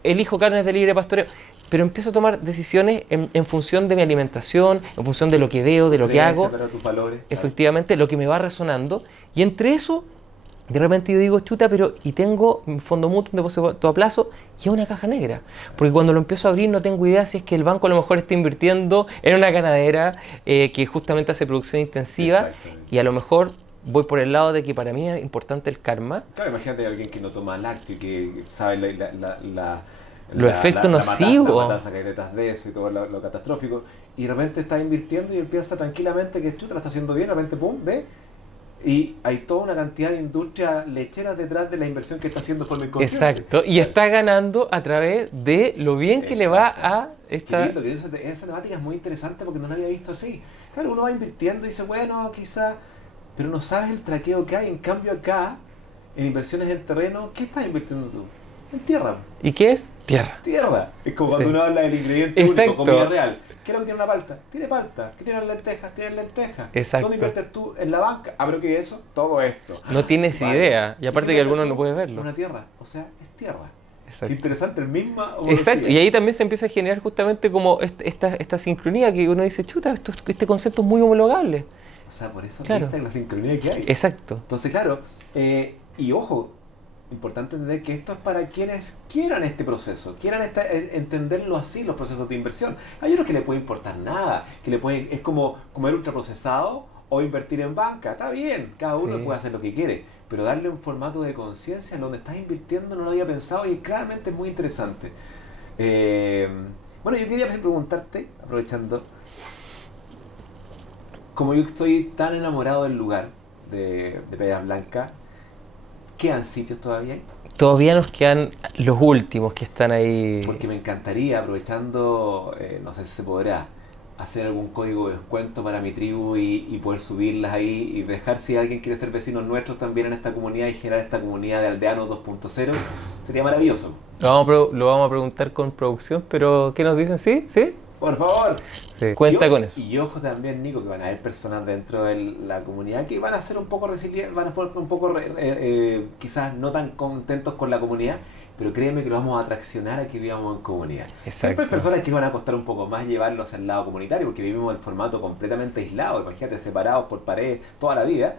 elijo carnes de libre pastoreo. Pero empiezo a tomar decisiones en función de mi alimentación, en función de lo que veo, de lo que hago. Tus valores, efectivamente, claro. Lo que me va resonando. Y entre eso, de repente yo digo, chuta, pero y tengo un fondo mutuo, un depósito a plazo y es una caja negra. Porque cuando lo empiezo a abrir no tengo idea si es que el banco a lo mejor está invirtiendo en una ganadera que justamente hace producción intensiva, y a lo mejor voy por el lado de que para mí es importante el karma. Claro, imagínate a alguien que no toma lácteo y que sabe los efectos nocivos. La matanza que hay detrás de eso y todo lo catastrófico, y de repente está invirtiendo y empieza tranquilamente que chuta, la está haciendo bien, de repente pum, ve. Y hay toda una cantidad de industrias lecheras detrás de la inversión que está haciendo de forma inconsciente. Exacto, y está ganando a través de lo bien que le va a esta... Qué lindo, que esa temática es muy interesante porque no la había visto así. Claro, uno va invirtiendo y dice, bueno, quizá, pero no sabes el traqueo que hay. En cambio acá, en inversiones en terreno, ¿qué estás invirtiendo tú? En tierra. ¿Y qué es? Tierra. Tierra. Es como cuando uno habla del ingrediente único, comida real. ¿Qué es lo que tiene una palta? Tiene palta. ¿Qué tiene lentejas? Tiene lentejas. Exacto. ¿Dónde inviertes tú? En la banca. Ah, pero ¿qué es eso? Todo esto. No tienes idea. Y aparte que algunos no puedes verlo. Una tierra. O sea, es tierra. Exacto. Qué interesante, el mismo. Exacto. Y ahí también se empieza a generar justamente como esta sincronía que uno dice, chuta, este concepto es muy homologable. O sea, por eso claro. La sincronía que hay. Exacto. Entonces, claro, y ojo, importante entender que esto es para quienes quieran este proceso, quieran entenderlo así, los procesos de inversión. Hay otros que le puede importar nada, es como comer ultraprocesado o invertir en banca. Está bien, cada uno puede hacer lo que quiere, pero darle un formato de conciencia en donde estás invirtiendo no lo había pensado y claramente es muy interesante. Bueno, yo quería preguntarte, aprovechando, como yo estoy tan enamorado del lugar de Peñas Blancas, ¿quedan sitios todavía? Todavía nos quedan los últimos que están ahí. Porque me encantaría, aprovechando, no sé si se podrá, hacer algún código de descuento para mi tribu y poder subirlas ahí y dejar si alguien quiere ser vecinos nuestros también en esta comunidad y generar esta comunidad de aldeanos 2.0. Sería maravilloso. Lo vamos a preguntar con producción, pero ¿qué nos dicen? ¿Sí? ¿Sí? Por favor. Sí. Cuenta con eso. Y ojo también, Nico, que van a haber personas dentro de la comunidad que van a ser un poco resilientes, van a ser un poco quizás no tan contentos con la comunidad, pero créeme que lo vamos a atraccionar a que vivamos en comunidad. Exacto. Siempre hay personas que van a costar un poco más llevarlos al lado comunitario, porque vivimos en formato completamente aislado, imagínate, separados por paredes toda la vida,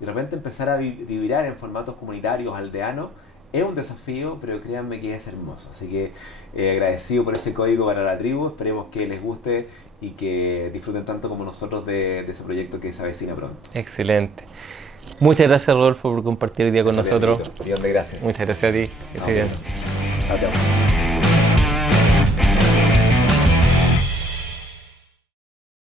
y de repente empezar a vibrar en formatos comunitarios, aldeanos, es un desafío, pero créanme que es hermoso. Así que agradecido por ese código para la tribu, esperemos que les guste y que disfruten tanto como nosotros de ese proyecto que se avecina pronto. Excelente. Muchas gracias, Rodolfo, por compartir el día con nosotros. Millón de gracias. Muchas gracias a ti. Que estés bien. Chao, chao.